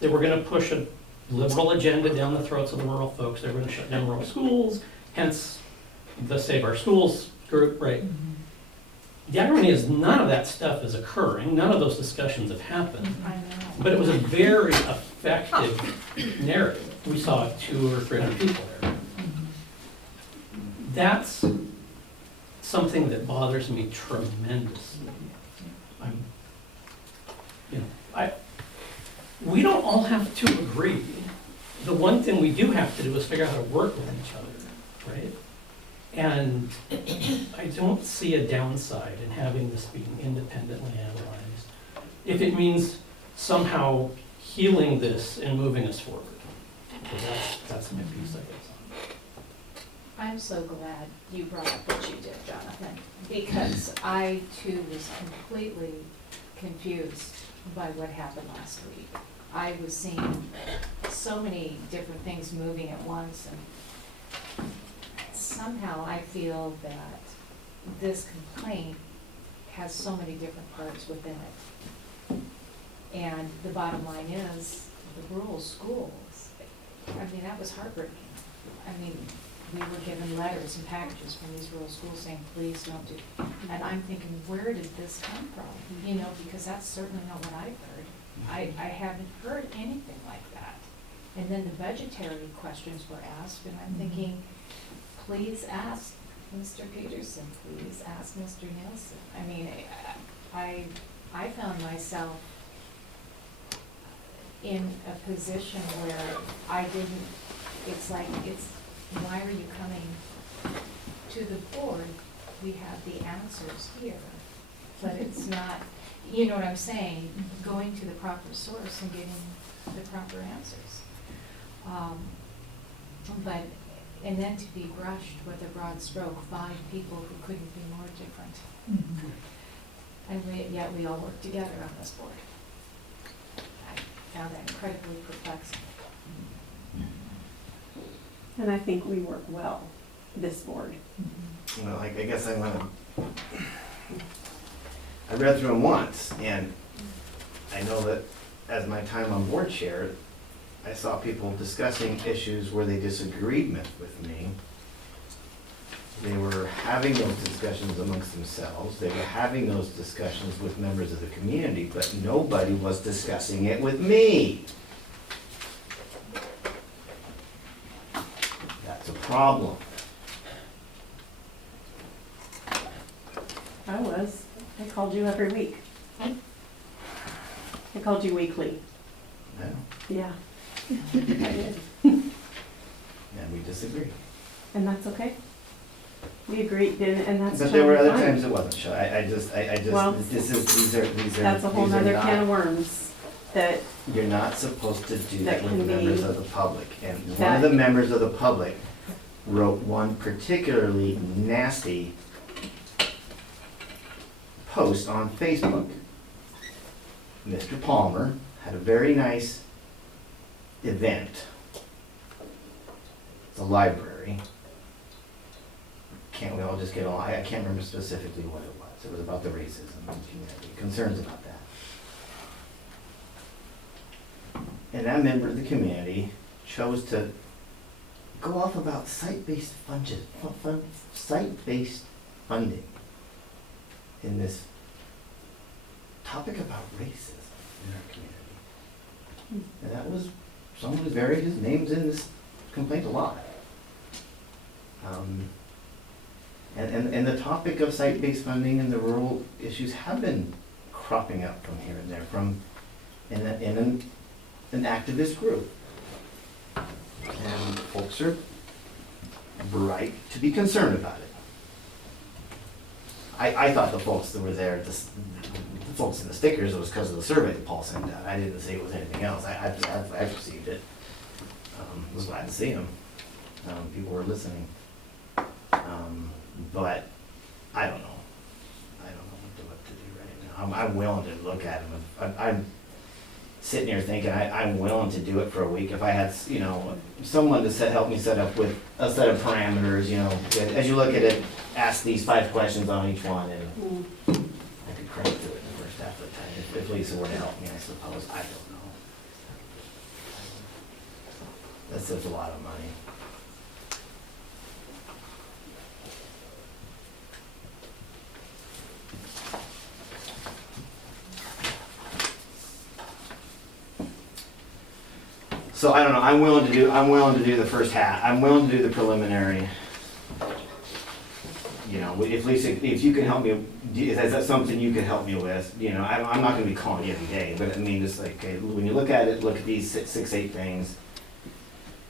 They were gonna push a liberal agenda down the throats of the rural folks. They were gonna shut down rural schools, hence the Save Our Schools group, right? The irony is none of that stuff is occurring, none of those discussions have happened, I know. but it was a very effective narrative. We saw 200 or 300 people there. That's something that bothers me tremendously. We don't all have to agree. The one thing we do have to do is figure out how to work with each other, right? And I don't see a downside in having this being independently analyzed, if it means somehow healing this and moving us forward. So that's my piece, I guess. I'm so glad you brought up what you did, Jonathan, because I too was completely confused by what happened last week. I was seeing so many different things moving at once, and somehow I feel that this complaint has so many different parts within it. And the bottom line is, the rural schools, I mean, that was heartbreaking. I mean, we were given letters and packages from these rural schools saying, please don't do, and I'm thinking, where did this come from? You know, because that's certainly not what I've heard. I haven't heard anything like that. And then the budgetary questions were asked, and I'm thinking, please ask Mr. Peterson, please ask Mr. Nielsen. I mean, I found myself in a position where I didn't, it's like, why are you coming to the board? We have the answers here, but it's not, you know what I'm saying, going to the proper source and getting the proper answers. But, and then to be brushed with a broad stroke, 5 people who couldn't be more different. And yet we all work together on this board. I found that incredibly perplexing. And I think we work well, this board. Well, I guess I read through them once, and I know that as my time on board chair, I saw people discussing issues where they disagreed with me. They were having those discussions amongst themselves. They were having those discussions with members of the community, but nobody was discussing it with me. That's a problem. I was. I called you every week. I called you weekly. Yeah. Yeah. I did. And we disagree. And that's okay. We agreed, and that's But there were other totally fine. times it wasn't, Shelley. I just, Well, these are That's a whole these are nother not- can of worms that, You're not supposed to do That that with can be- members of the public. And one that- of the members of the public wrote one particularly nasty post on Facebook. Mr. Palmer had a very nice event. It's a library. Can't we all just get along? I can't remember specifically what it was. It was about the racism in the community, concerns about that. And that member of the community chose to go off about site-based site-based funding in this topic about racism in our community. And that was, someone who's buried his name's in this complaint a lot. And the topic of site-based funding and the rural issues have been cropping up from here and there, from in an activist group. And folks are right to be concerned about it. I thought the folks that were there, the folks in the stickers, it was because of the survey that Paul sent out. I didn't say it was anything else. I perceived it. Was glad to see them. People were listening. But I don't know. I don't know what to do right now. I'm willing to look at them. I'm sitting here thinking I'm willing to do it for a week. If I had, someone to help me set up with a set of parameters, as you look at it, ask these 5 questions on each one, and I could crank through it in the first half of the time. If Lisa were to help me, I suppose. I don't know. That's a lot of money. So I don't know, I'm willing to do the first half, I'm willing to do the preliminary. You know, if Lisa, if you can help me, is that something you can help me with? You know, I'm not gonna be calling you every day, but I mean, just like, okay, when you look at it, look at these six, 8 things,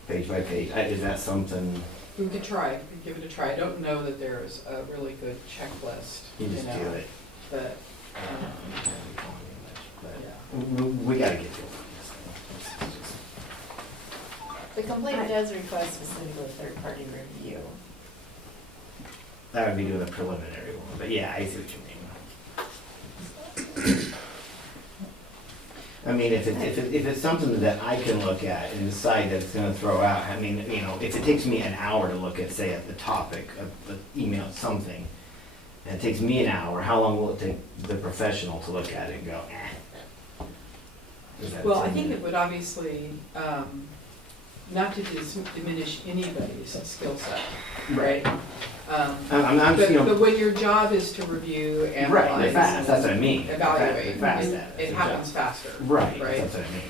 page by page, is that something, We could try, we could give it a try. I don't know that there's a really good checklist, you just do it? but, yeah. We gotta get to it. The complaint does request specifically third-party review. That would be doing a preliminary one, but yeah, I see what you mean. I mean, if it's something that I can look at and decide that it's gonna throw out, I mean, you know, if it takes me an hour to look at, say, at the topic of the email, something, and it takes me an hour, how long will it take the professional to look at it and go, eh? Is that Well, I 10 think it minutes? would obviously, not to diminish anybody's skill set, right? I'm just, you know, But when your job is to review, right, they're analyze, fast, that's what I mean. evaluate, They're fast it at it. it happens faster. Right, Right? that's what I mean.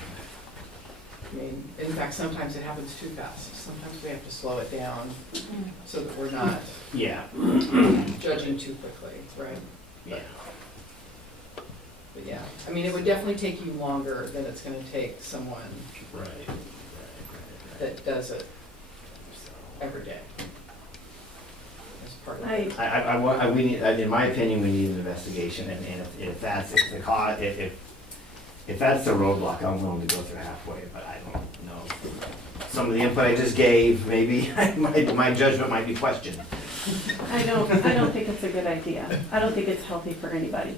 I mean, in fact, sometimes it happens too fast. Sometimes we have to slow it down so that we're not Yeah, judging too quickly, right? yeah. But yeah, I mean, it would definitely take you longer than it's gonna take someone Right. that does it every day. As part of it. We need, in my opinion, we need an investigation, and if that's, if the cause, if that's the roadblock, I'm willing to go through halfway, but I don't know. Some of the input I just gave, maybe, my judgment might be questioned. I don't think it's a good idea. I don't think it's healthy for anybody.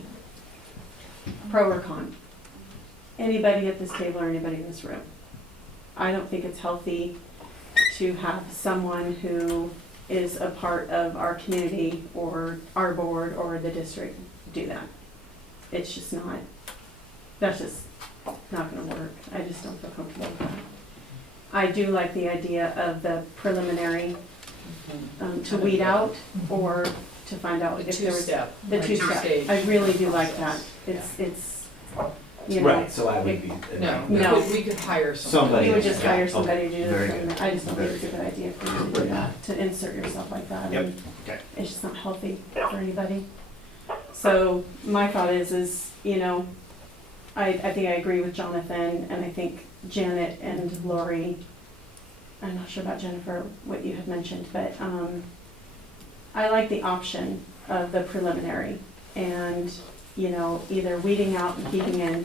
Pro or con. Anybody at this table or anybody in this room. I don't think it's healthy to have someone who is a part of our community or our board or the district do that. It's just not, that's just not gonna work. I just don't feel comfortable with that. I do like the idea of the preliminary, to weed out or to find out The if there was. two-step. The right, two-step. two-stage I really do like that. process. It's, you know. Right, so I would be. No, No. we could hire Somebody. somebody. You would just hire Yeah, somebody to okay, do the very preliminary. good. I just don't think it's a Very good idea for you to do that, to insert yourself like that. Yep, and okay. It's just not healthy for anybody. So my thought is, you know, I think I agree with Jonathan, and I think Janet and Lori, I'm not sure about Jennifer, what you had mentioned, but, I like the option of the preliminary and, you know, either weeding out and keeping in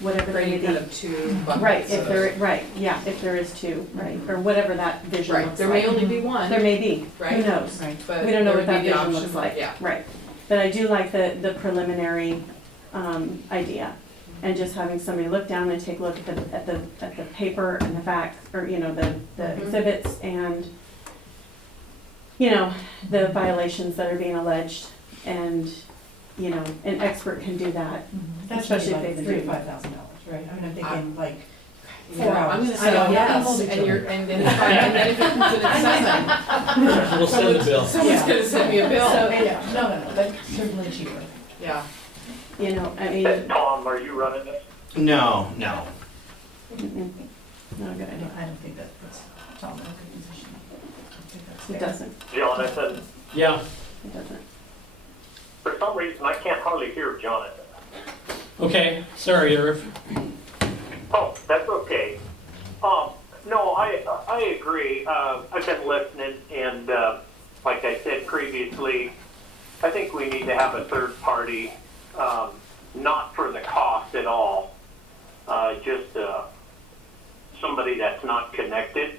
whatever they Creating need. kind of two buckets. Right, if of- there, right, yeah, if there is two, right, or whatever that vision Right, looks there may like. only be one, There may be, who right? knows? Right. but We don't know there what would that be the vision option, looks like. Yeah. Right, but I do like the preliminary, idea. And just having somebody look down and take a look at the paper and the facts, or, you know, the Mhm. exhibits and, you know, the violations that are being alleged. And, you know, an expert can do that. That's Especially if like they've $3,000 to reviewed. $5,000, right? I mean, I'm thinking like You 4 know, hours. I'm gonna I say know, yes, hold each and other. you're, and then if it comes in at 7, We'll send the bill. someone's Yeah. gonna send me a bill. So, yeah, no, but certainly cheaper. Yeah, You know, I mean, Tom, are you running this? No. not a good I idea. don't think that puts Tom in a good position. I think that's It fair. doesn't, Jonathan, Yeah, it doesn't. for some reason, I can't hardly hear Jonathan. okay, sorry, Irv. Oh, that's okay. No, I agree. I've been listening, and like I said previously, I think we need to have a third party, not for the cost at all, just somebody that's not connected.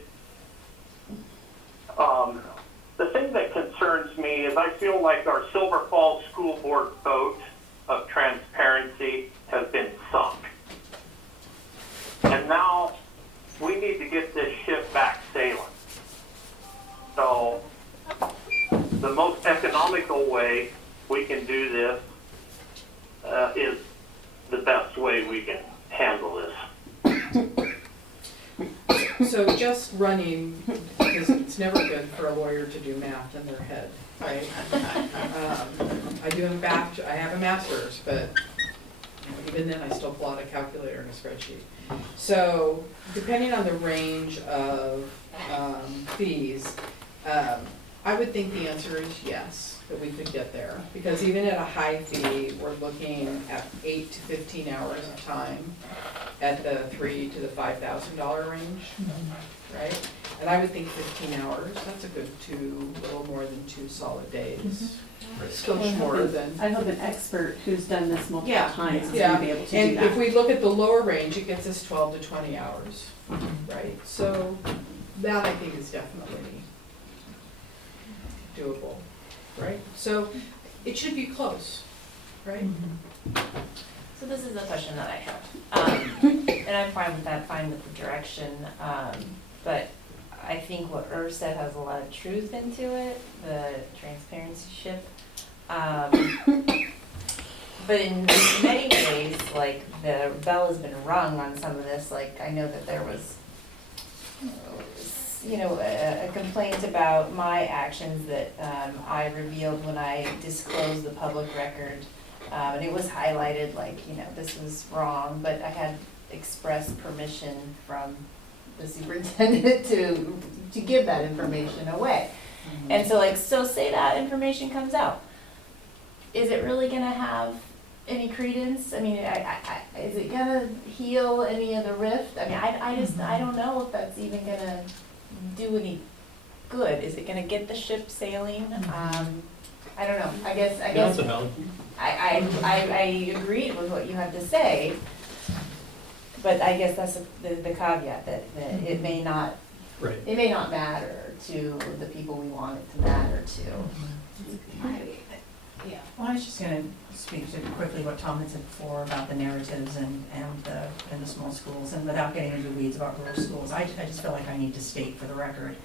The thing that concerns me is I feel like our Silver Falls School Board vote of transparency has been sunk. And now we need to get this ship back sailing. So the most economical way we can do this is the best way we can handle this. so just running, because it's never good for a lawyer to do math in their head, right? I have a master's, but Even then, I still pull out a calculator and a spreadsheet. So depending on the range of fees, I would think the answer is yes, that we could get there. Because even at a high fee, we're looking at 8 to 15 hours of time at the $3,000 to the $5,000 range, right? And I would think 15 hours, that's a good little more than 2 solid days. Still shorter than. I hope an expert who's done this multiple Yeah, times is yeah. gonna be able to do And if that. we look at the lower range, it gets us 12 to 20 hours, right? So that I think is definitely doable, right? So it should be close, right? So this is a question that I have, and I'm fine with that, fine with the direction, but I think what Irv said has a lot of truth into it, the transparency ship. But in many ways, like, the bell has been rung on some of this, like, I know that there was, you know, a complaint about my actions that I revealed when I disclosed the public record. And it was highlighted like, you know, this was wrong, but I had express permission from the superintendent to give that information away. And so like, so say that information comes out. Is it really gonna have any credence? I mean, is it gonna heal any of the rift? I mean, I don't know if that's even gonna do any good. Is it gonna get the ship sailing? I don't know. I guess That's a valid. I agreed with what you had to say, but I guess that's the caveat, that it may not, Right. it may not matter to the people we want it to matter to. Yeah. Well, I was just gonna speak to quickly what Tom had said before about the narratives and the small schools, and without getting into the weeds about rural schools, I just feel like I need to state for the record,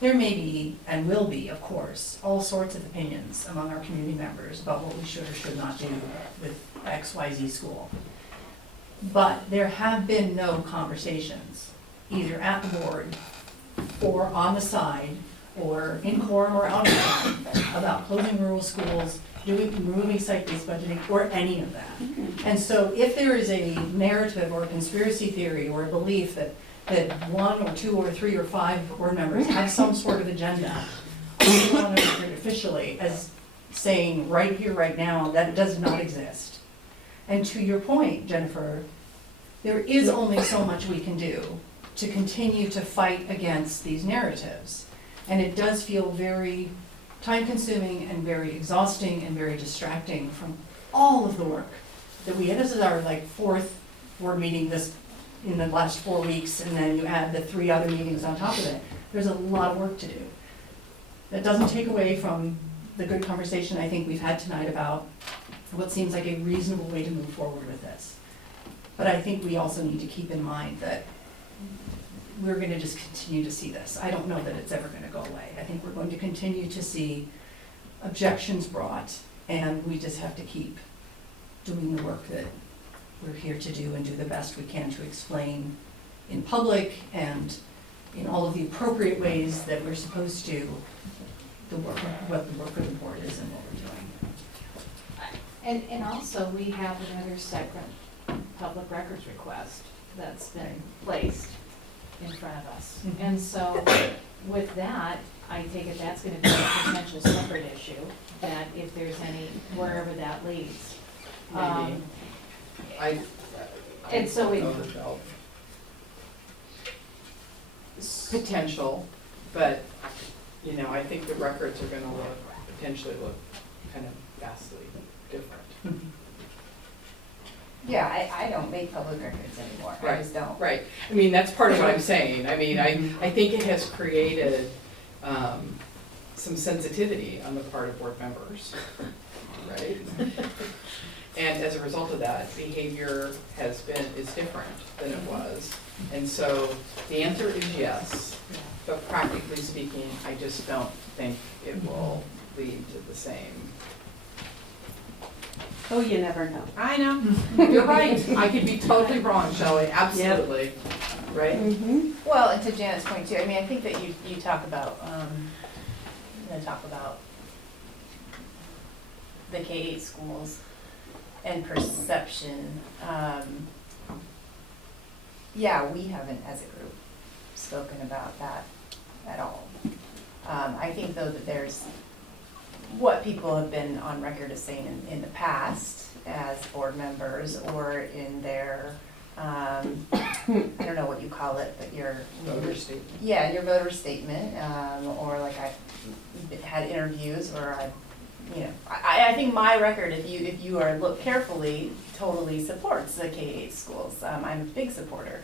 there may be, and will be, of course, all sorts of opinions among our community members about what we should or should not do with XYZ school. But there have been no conversations, either at the board, or on the side, or in quorum or out of quorum, about closing rural schools, removing site-based budgeting, or any of that. And so if there is a narrative or a conspiracy theory or a belief that 1 or 2 or 3 or 5 board members have some sort of agenda, I want to record officially as saying right here, right now, that it does not exist. And to your point, Jennifer, there is only so much we can do to continue to fight against these narratives. And it does feel very time-consuming and very exhausting and very distracting from all of the work that this is our like 4th board meeting in the last 4 weeks, and then you add the 3 other meetings on top of it. There's a lot of work to do. That doesn't take away from the good conversation I think we've had tonight about what seems like a reasonable way to move forward with this. But I think we also need to keep in mind that we're gonna just continue to see this. I don't know that it's ever gonna go away. I think we're going to continue to see objections brought, and we just have to keep doing the work that we're here to do and do the best we can to explain in public and in all of the appropriate ways that we're supposed to, what the work of the board is and what we're doing. And also, we have another second public records request that's been placed in front of us. Mhm. And so with that, I take it that's gonna be a potential separate issue, that if there's any, wherever that leads. Maybe. I And so it, don't know about potential, but, you know, I think the records are gonna potentially look kind of vastly different. Yeah, I don't make public records anymore, I just don't. Right, I mean, that's part of what I'm saying. I mean, I think it has created some sensitivity on the part of board members, right? And as a result of that, behavior is different than it was. And so the answer is yes, but practically speaking, I just don't think it will lead to the same. Oh, you never know. I know, you're right, I could be totally wrong, Shelley, absolutely, right? Mm-hmm. Well, and to Janet's point too, I mean, I think that you talk about, the K-8 schools. and perception, yeah, we haven't as a group spoken about that at all. I think though that there's what people have been on record as saying in the past as board members or in their, I don't know what you call it, but your. Voter statement. Yeah, your voter statement, or like I had interviews or I think my record, if you are look carefully, totally supports the K-8 schools. I'm a big supporter,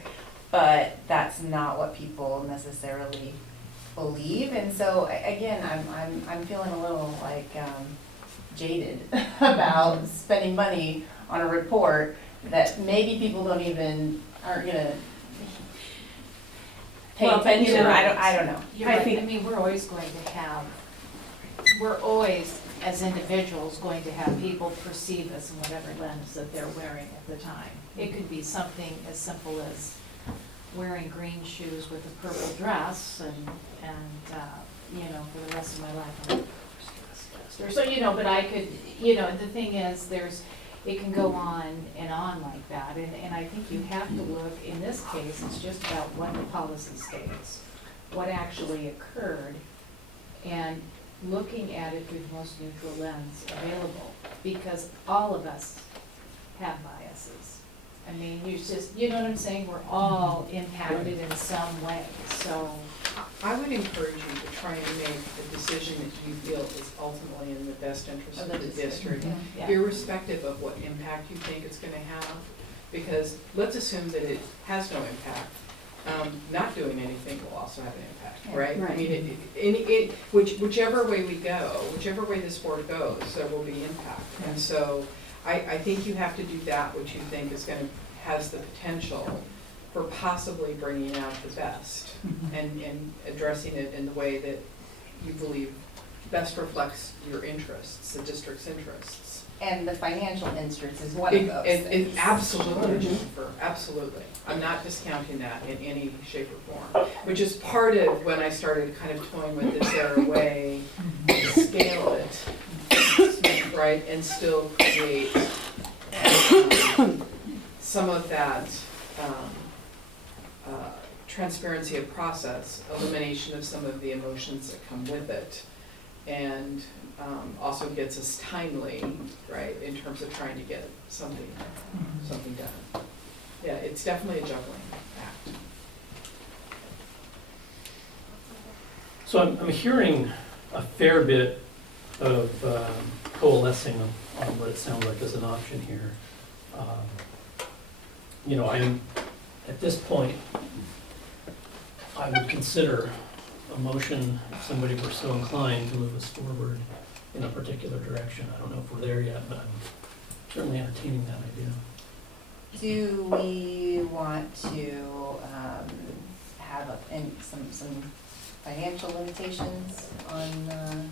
but that's not what people necessarily believe, and so again, I'm feeling a little like jaded about spending money on a report that maybe people aren't gonna pay Well, but attention. you know, I don't know. You're right. I mean, we're always, as individuals, going to have people perceive us in whatever lens that they're wearing at the time. It could be something as simple as wearing green shoes with a purple dress and for the rest of my life, I'm a so, but I could, the thing is, it can go on and on like that, and I think you have to look, in this case, it's just about what the policy states, what actually occurred, and looking at it through the most neutral lens available, because all of us have biases. I mean, you know what I'm saying, we're all impacted in some way, so. I would encourage you to try and make a decision that you feel is ultimately in the best interest of the district, Yeah. irrespective of what impact you think it's gonna have. Because let's assume that it has no impact. Not doing anything will also have an impact, Yeah. right? I Right. mean, whichever way we go, whichever way this board goes, there will be impact. And so I think you have to do that which you think has the potential for possibly bringing out the best and addressing it in the way that you believe best reflects your interests, the district's interests. And the financial interest is one of those things. Absolutely, Jennifer, absolutely. I'm not discounting that in any shape or form, which is part of when I started kind of toying with, is there a way to scale it, right, and still create some of that transparency of process, elimination of some of the emotions that come with it, and also gets us timely, right, in terms of trying to get something done. Yeah, it's definitely a juggling act. So I'm hearing a fair bit of coalescing on what it sounds like is an option here. I am, at this point, I would consider a motion, if somebody were so inclined, to move us forward in a particular direction. I don't know if we're there yet, but I'm certainly entertaining that idea. Do we want to have some financial limitations on,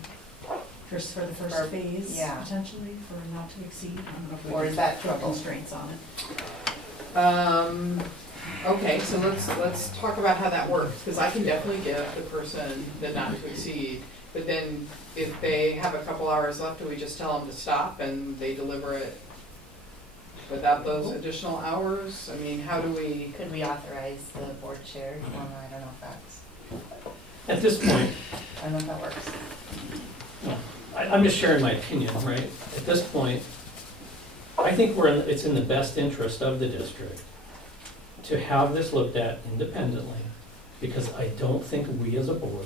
Just for the first Or- phase, yeah. potentially, for not to exceed, I don't know if we or can is that put trouble? constraints on it. Okay, so let's talk about how that works, because I can definitely give the person the not to exceed, but then if they have a couple hours left, do we just tell them to stop and they deliver it without those additional hours? I mean, how do we? Could we authorize the board chair? Well, no, I don't know if that's, At this point, I don't know if that works. I'm just sharing my opinion, right? At this point, I think it's in the best interest of the district to have this looked at independently, because I don't think we as a board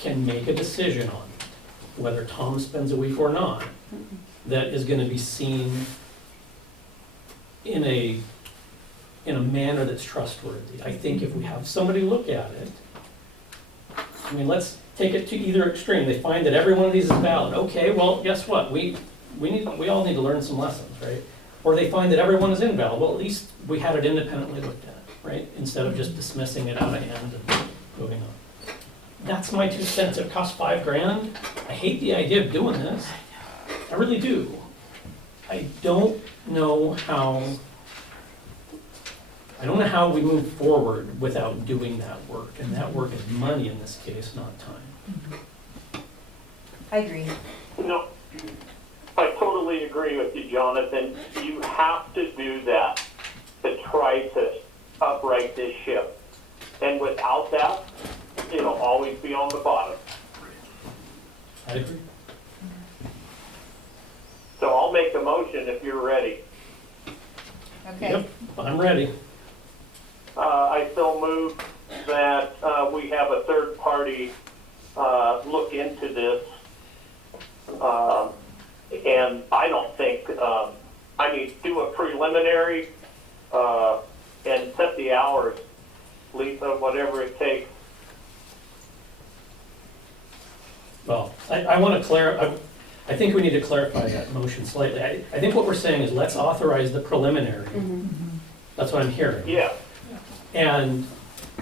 can make a decision on whether Tom spends a week or not that is gonna be seen in a manner that's trustworthy. I think if we have somebody look at it, I mean, let's take it to either extreme. They find that every one of these is valid. Okay, well, guess what? We all need to learn some lessons, right? Or they find that everyone is invalid. Well, at least we had it independently looked at, right? Instead of just dismissing it out of hand and moving on. That's my 2 cents. It costs $5,000. I hate the idea of doing this. I really do. I don't know how we move forward without doing that work. And that work is money in this case, not time. I agree. I totally totally agree with you, Jonathan. You have to do that to try to upright this ship. And without that, it'll always be on the bottom. I agree. So I'll make a motion if you're ready. Okay. Yep, I'm ready. I still move that we have a third party look into this. And I don't think, do a preliminary and set the hours, Lisa, whatever it takes. Well, I want to I think we need to clarify that motion slightly. I think what we're saying is let's authorize the preliminary. That's what I'm hearing. Yeah, And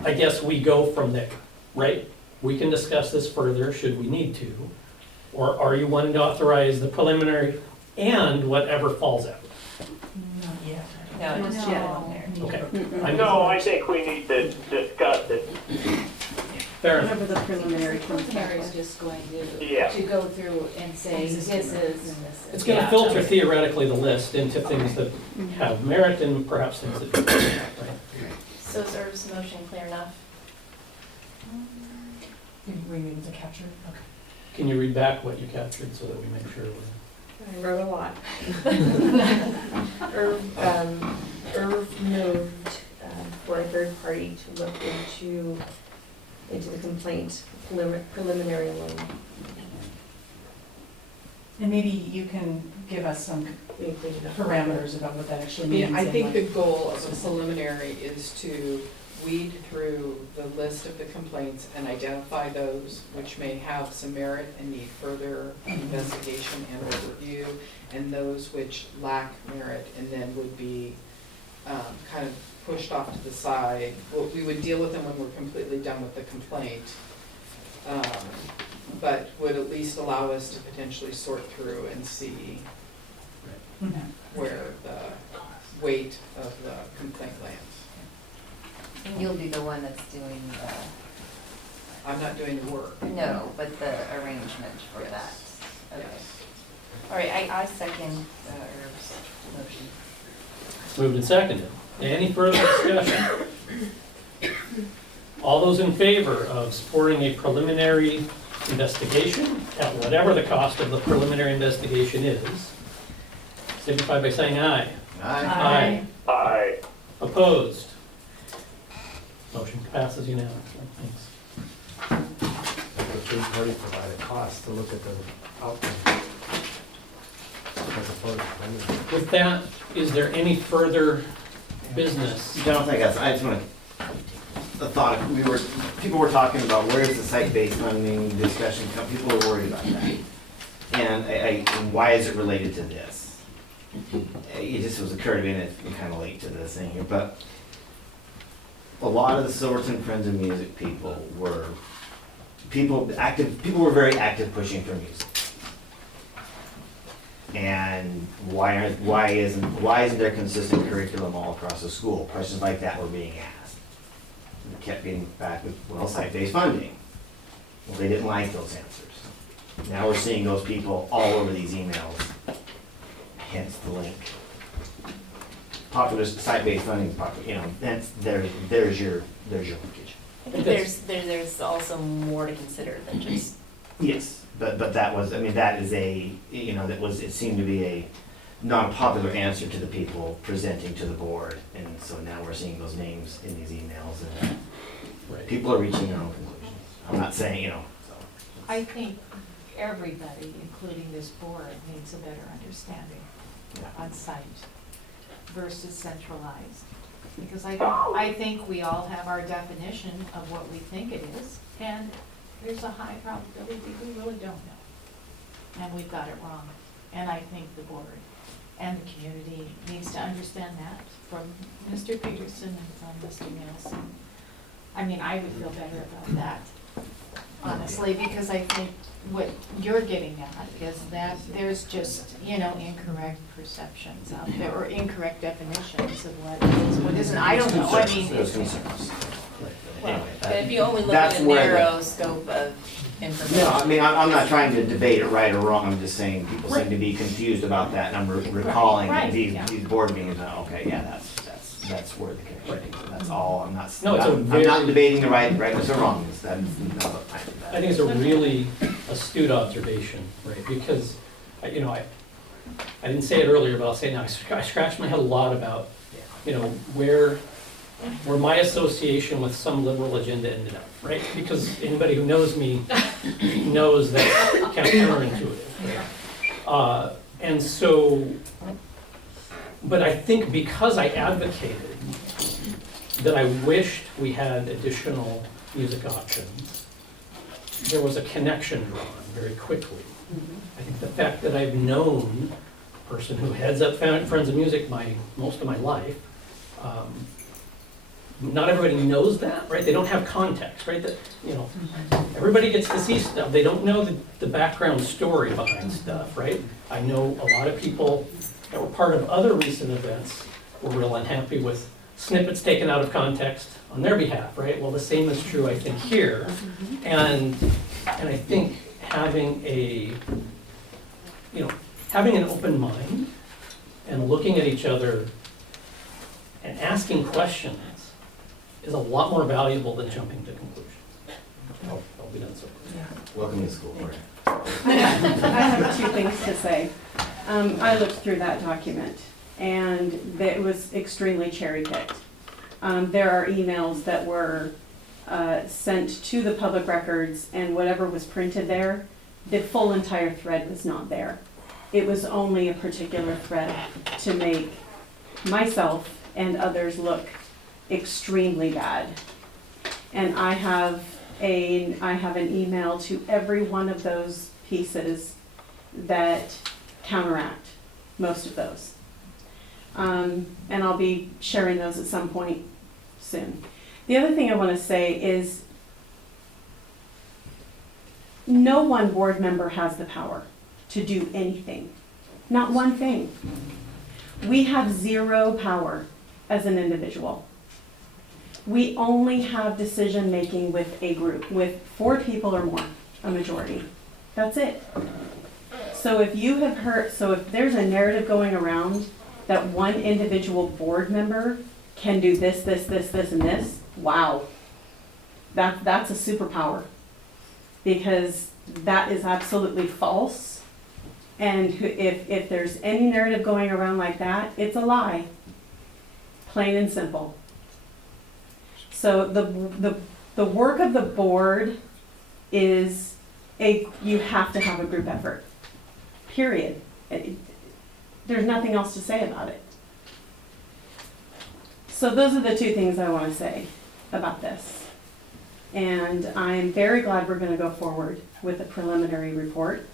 I guess we go from there, right? We can discuss this further should we need to. Or are you wanting to authorize the preliminary and whatever falls out? Not yet. No, just yet No. on there. Okay. no, I think we need to discuss it. Fair enough. Whatever the preliminary comes back Preliminary is with. just going Yeah. to go through and say, this is and this is. It's going to Yeah. filter theoretically the list into things that have merit and perhaps things that don't, right? So is Irv's motion clear enough? We need to capture it, okay. Can you read back what you captured so that we make sure we're... I wrote a lot. Irv moved for a third party to look into the complaint preliminary alone. And maybe you can give us some We included a parameters about what that actually means. I and think the like- goal of a preliminary is to weed through the list of the complaints and identify those which may have some merit and need further investigation and or review, and those which lack merit and then would be kind of pushed off to the side. Well, we would deal with them when we're completely done with the complaint, but would at least allow us to potentially sort through and see Mhm. where the weight of the complaint lands. And you'll be the one that's doing the, I'm not doing the work. no, but the arrangement for that. Okay. Yes. All right, I second Irv's motion. Moved and seconded. Any further discussion? All those in favor of supporting a preliminary investigation at whatever the cost of the preliminary investigation is, signify by saying aye. Aye. Aye. Opposed? Motion passes unanimously. Thanks. The third party provide a cost to look at the outcome. As opposed to, With that, is there any further business? I don't think that's, I just want to, people were talking about where's the site-based funding discussion come, people were worried about that. And why is it related to this? It just was occurring to me, and it's kind of late to this thing here, but a lot of the Silverton Friends of Music people were very active pushing for music. And why isn't there consistent curriculum all across the school? Questions like that were being asked. We kept getting back with, well, site-based funding. Well, they didn't like those answers. Now we're seeing those people all over these emails, hence the link. Popular site-based funding, that's, there's your linkage. I think there's also more to consider than just, Yes, but that was, that is it seemed to be a non-popular answer to the people presenting to the board. And so now we're seeing those names in these emails and Right. people are reaching their own conclusions. I'm not saying, so. I think everybody, including this board, needs a better understanding Yeah. on site versus centralized. Because I think we all have our definition of what we think it is, and there's a high probability we really don't know. And we've got it wrong. And I think the board and the community needs to understand that from Mr. Peterson and from Mr. Nielsen. I would feel better about that, honestly, because I think what you're getting at is that there's just, incorrect perceptions out there, or incorrect definitions of what is, what isn't. I don't know, There's concerns. well, Anyway, but if you only look that's at a where the- narrow scope of information. No, I mean, I'm not trying to debate it right or wrong, I'm just saying people seem to be confused about that, and I'm recalling Right, these, yeah. these board meetings, okay, yeah, that's where the connection is, that's all, I'm not, No, it's a I'm not very- debating the rightness or wrongness, that's not what I think it's a really astute observation, right? Because, you know, I didn't say it earlier, but I'll say it now. I scratched my head a lot about, you know, where my association with some liberal agenda ended up, right? Because anybody who knows me knows that kind of counterintuitive. Right? And so, but I think because I advocated that I wished we had additional music options, there was a connection drawn very quickly. I think the fact that I've known a person who heads up Friends of Music most of my life, not everybody knows that, right? They don't have context, right? That, you know, everybody gets to see stuff. They don't know the background story behind stuff, right? I know a lot of people that were part of other recent events were real unhappy with snippets taken out of context on their behalf, right? Well, the same is true, I think, here. And I think having having an open mind and looking at each other and asking questions is a lot more valuable than jumping to conclusions. I'll be done so. Welcome to school, Cory. I have two things to say. I looked through that document, and it was extremely cherry-picked. There are emails that were sent to the public records, and whatever was printed there, the full entire thread was not there. It was only a particular thread to make myself and others look extremely bad. And I have an email to every one of those pieces that counteract most of those. And I'll be sharing those at some point soon. The other thing I want to say is no one board member has the power to do anything. Not one thing. We have zero power as an individual. We only have decision-making with a group, with 4 people or more, a majority. That's it. So if there's a narrative going around that one individual board member can do this, this, this, this, and this, wow. That's a superpower. Because that is absolutely false. And if there's any narrative going around like that, it's a lie. Plain and simple. So the work of the board is you have to have a group effort. Period. There's nothing else to say about it. So those are the two things I want to say about this. And I'm very glad we're going to go forward with a preliminary report.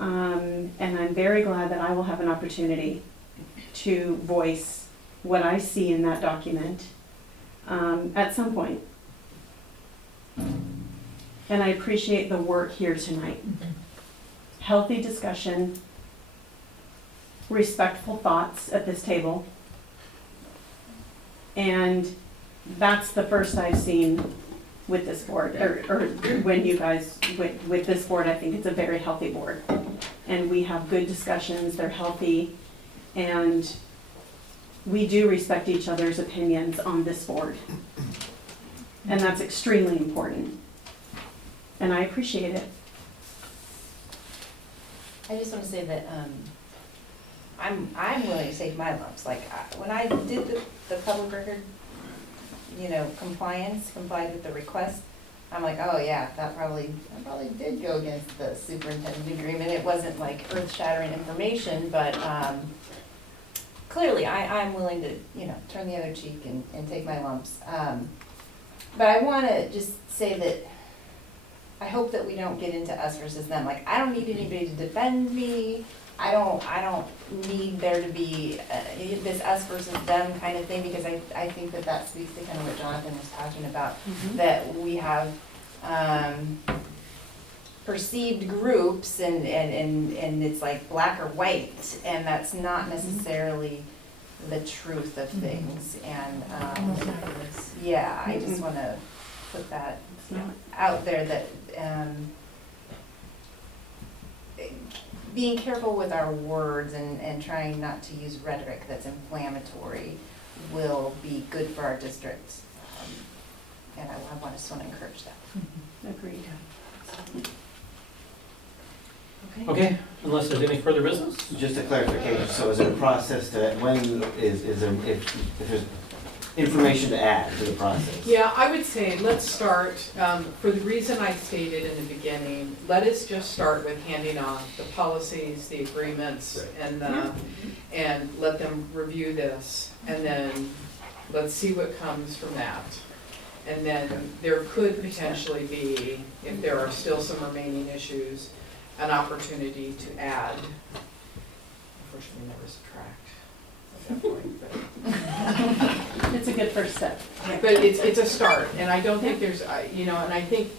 And I'm very glad that I will have an opportunity to voice what I see in that document at some point. And I appreciate the work here tonight. Healthy discussion, respectful thoughts at this table. And that's the first I've seen with this board, or when you guys, with this board, I think it's a very healthy board. And we have good discussions, they're healthy, and we do respect each other's opinions on this board. And that's extremely important. And I appreciate it. I just want to say that I'm willing to take my lumps. Like when I did the public record, complied with the request, I'm like, oh yeah, that probably did go against the superintendent agreement. It wasn't like earth-shattering information, but clearly I'm willing to turn the other cheek and take my lumps. But I want to just say that I hope that we don't get into us versus them. Like, I don't need anybody to defend me. I don't need there to be this us versus them kind of thing, because I think that speaks to kind of what Jonathan was talking about, that we have perceived groups and it's like black or white, and that's not necessarily the truth of things. And yeah, I just want to put that It's not. out there that, being careful with our words and trying not to use rhetoric that's inflammatory will be good for our district. And I just want to encourage that. Agreed. Okay, unless there's any further business? Just a clarification, so is there a process to, when is there, if there's information to add to the process? Yeah, I would say, let's start, for the reason I stated in the beginning, let us just start with handing off the policies, the agreements, and let them review this, and then let's see what comes from that. And then there could potentially be, if there are still some remaining issues, an opportunity to add. Unfortunately, never subtract at that point, but. It's a good first step. But it's a start, and I don't think there's, and I think,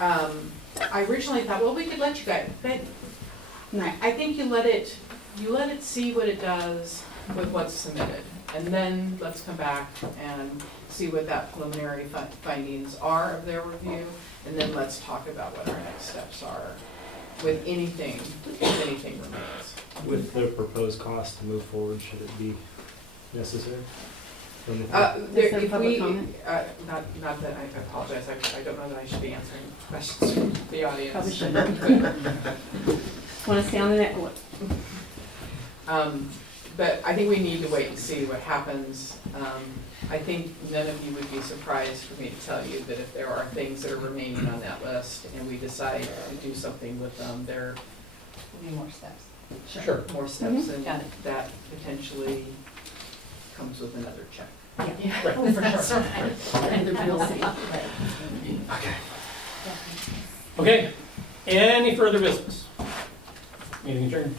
I originally thought, well, we could let you guys, but No. I think you let it see what it does with what's submitted. And then let's come back and see what that preliminary findings are of their review, and then let's talk about what our next steps are with anything, if anything remains. With the proposed cost to move forward, should it be necessary? From the- there If public we, comment? not that, I apologize, I don't know that I should be answering questions from the audience. Probably shouldn't. Want to stay on the next one? But I think we need to wait and see what happens. I think none of you would be surprised for me to tell you that if there are things that are remaining on that list and we decide to do something with them, there There'll be more steps. Sure. are more steps, and Got it. that potentially comes with another check. Yeah. Oh, for sure. We'll see. Okay, any further business? Meeting adjourned.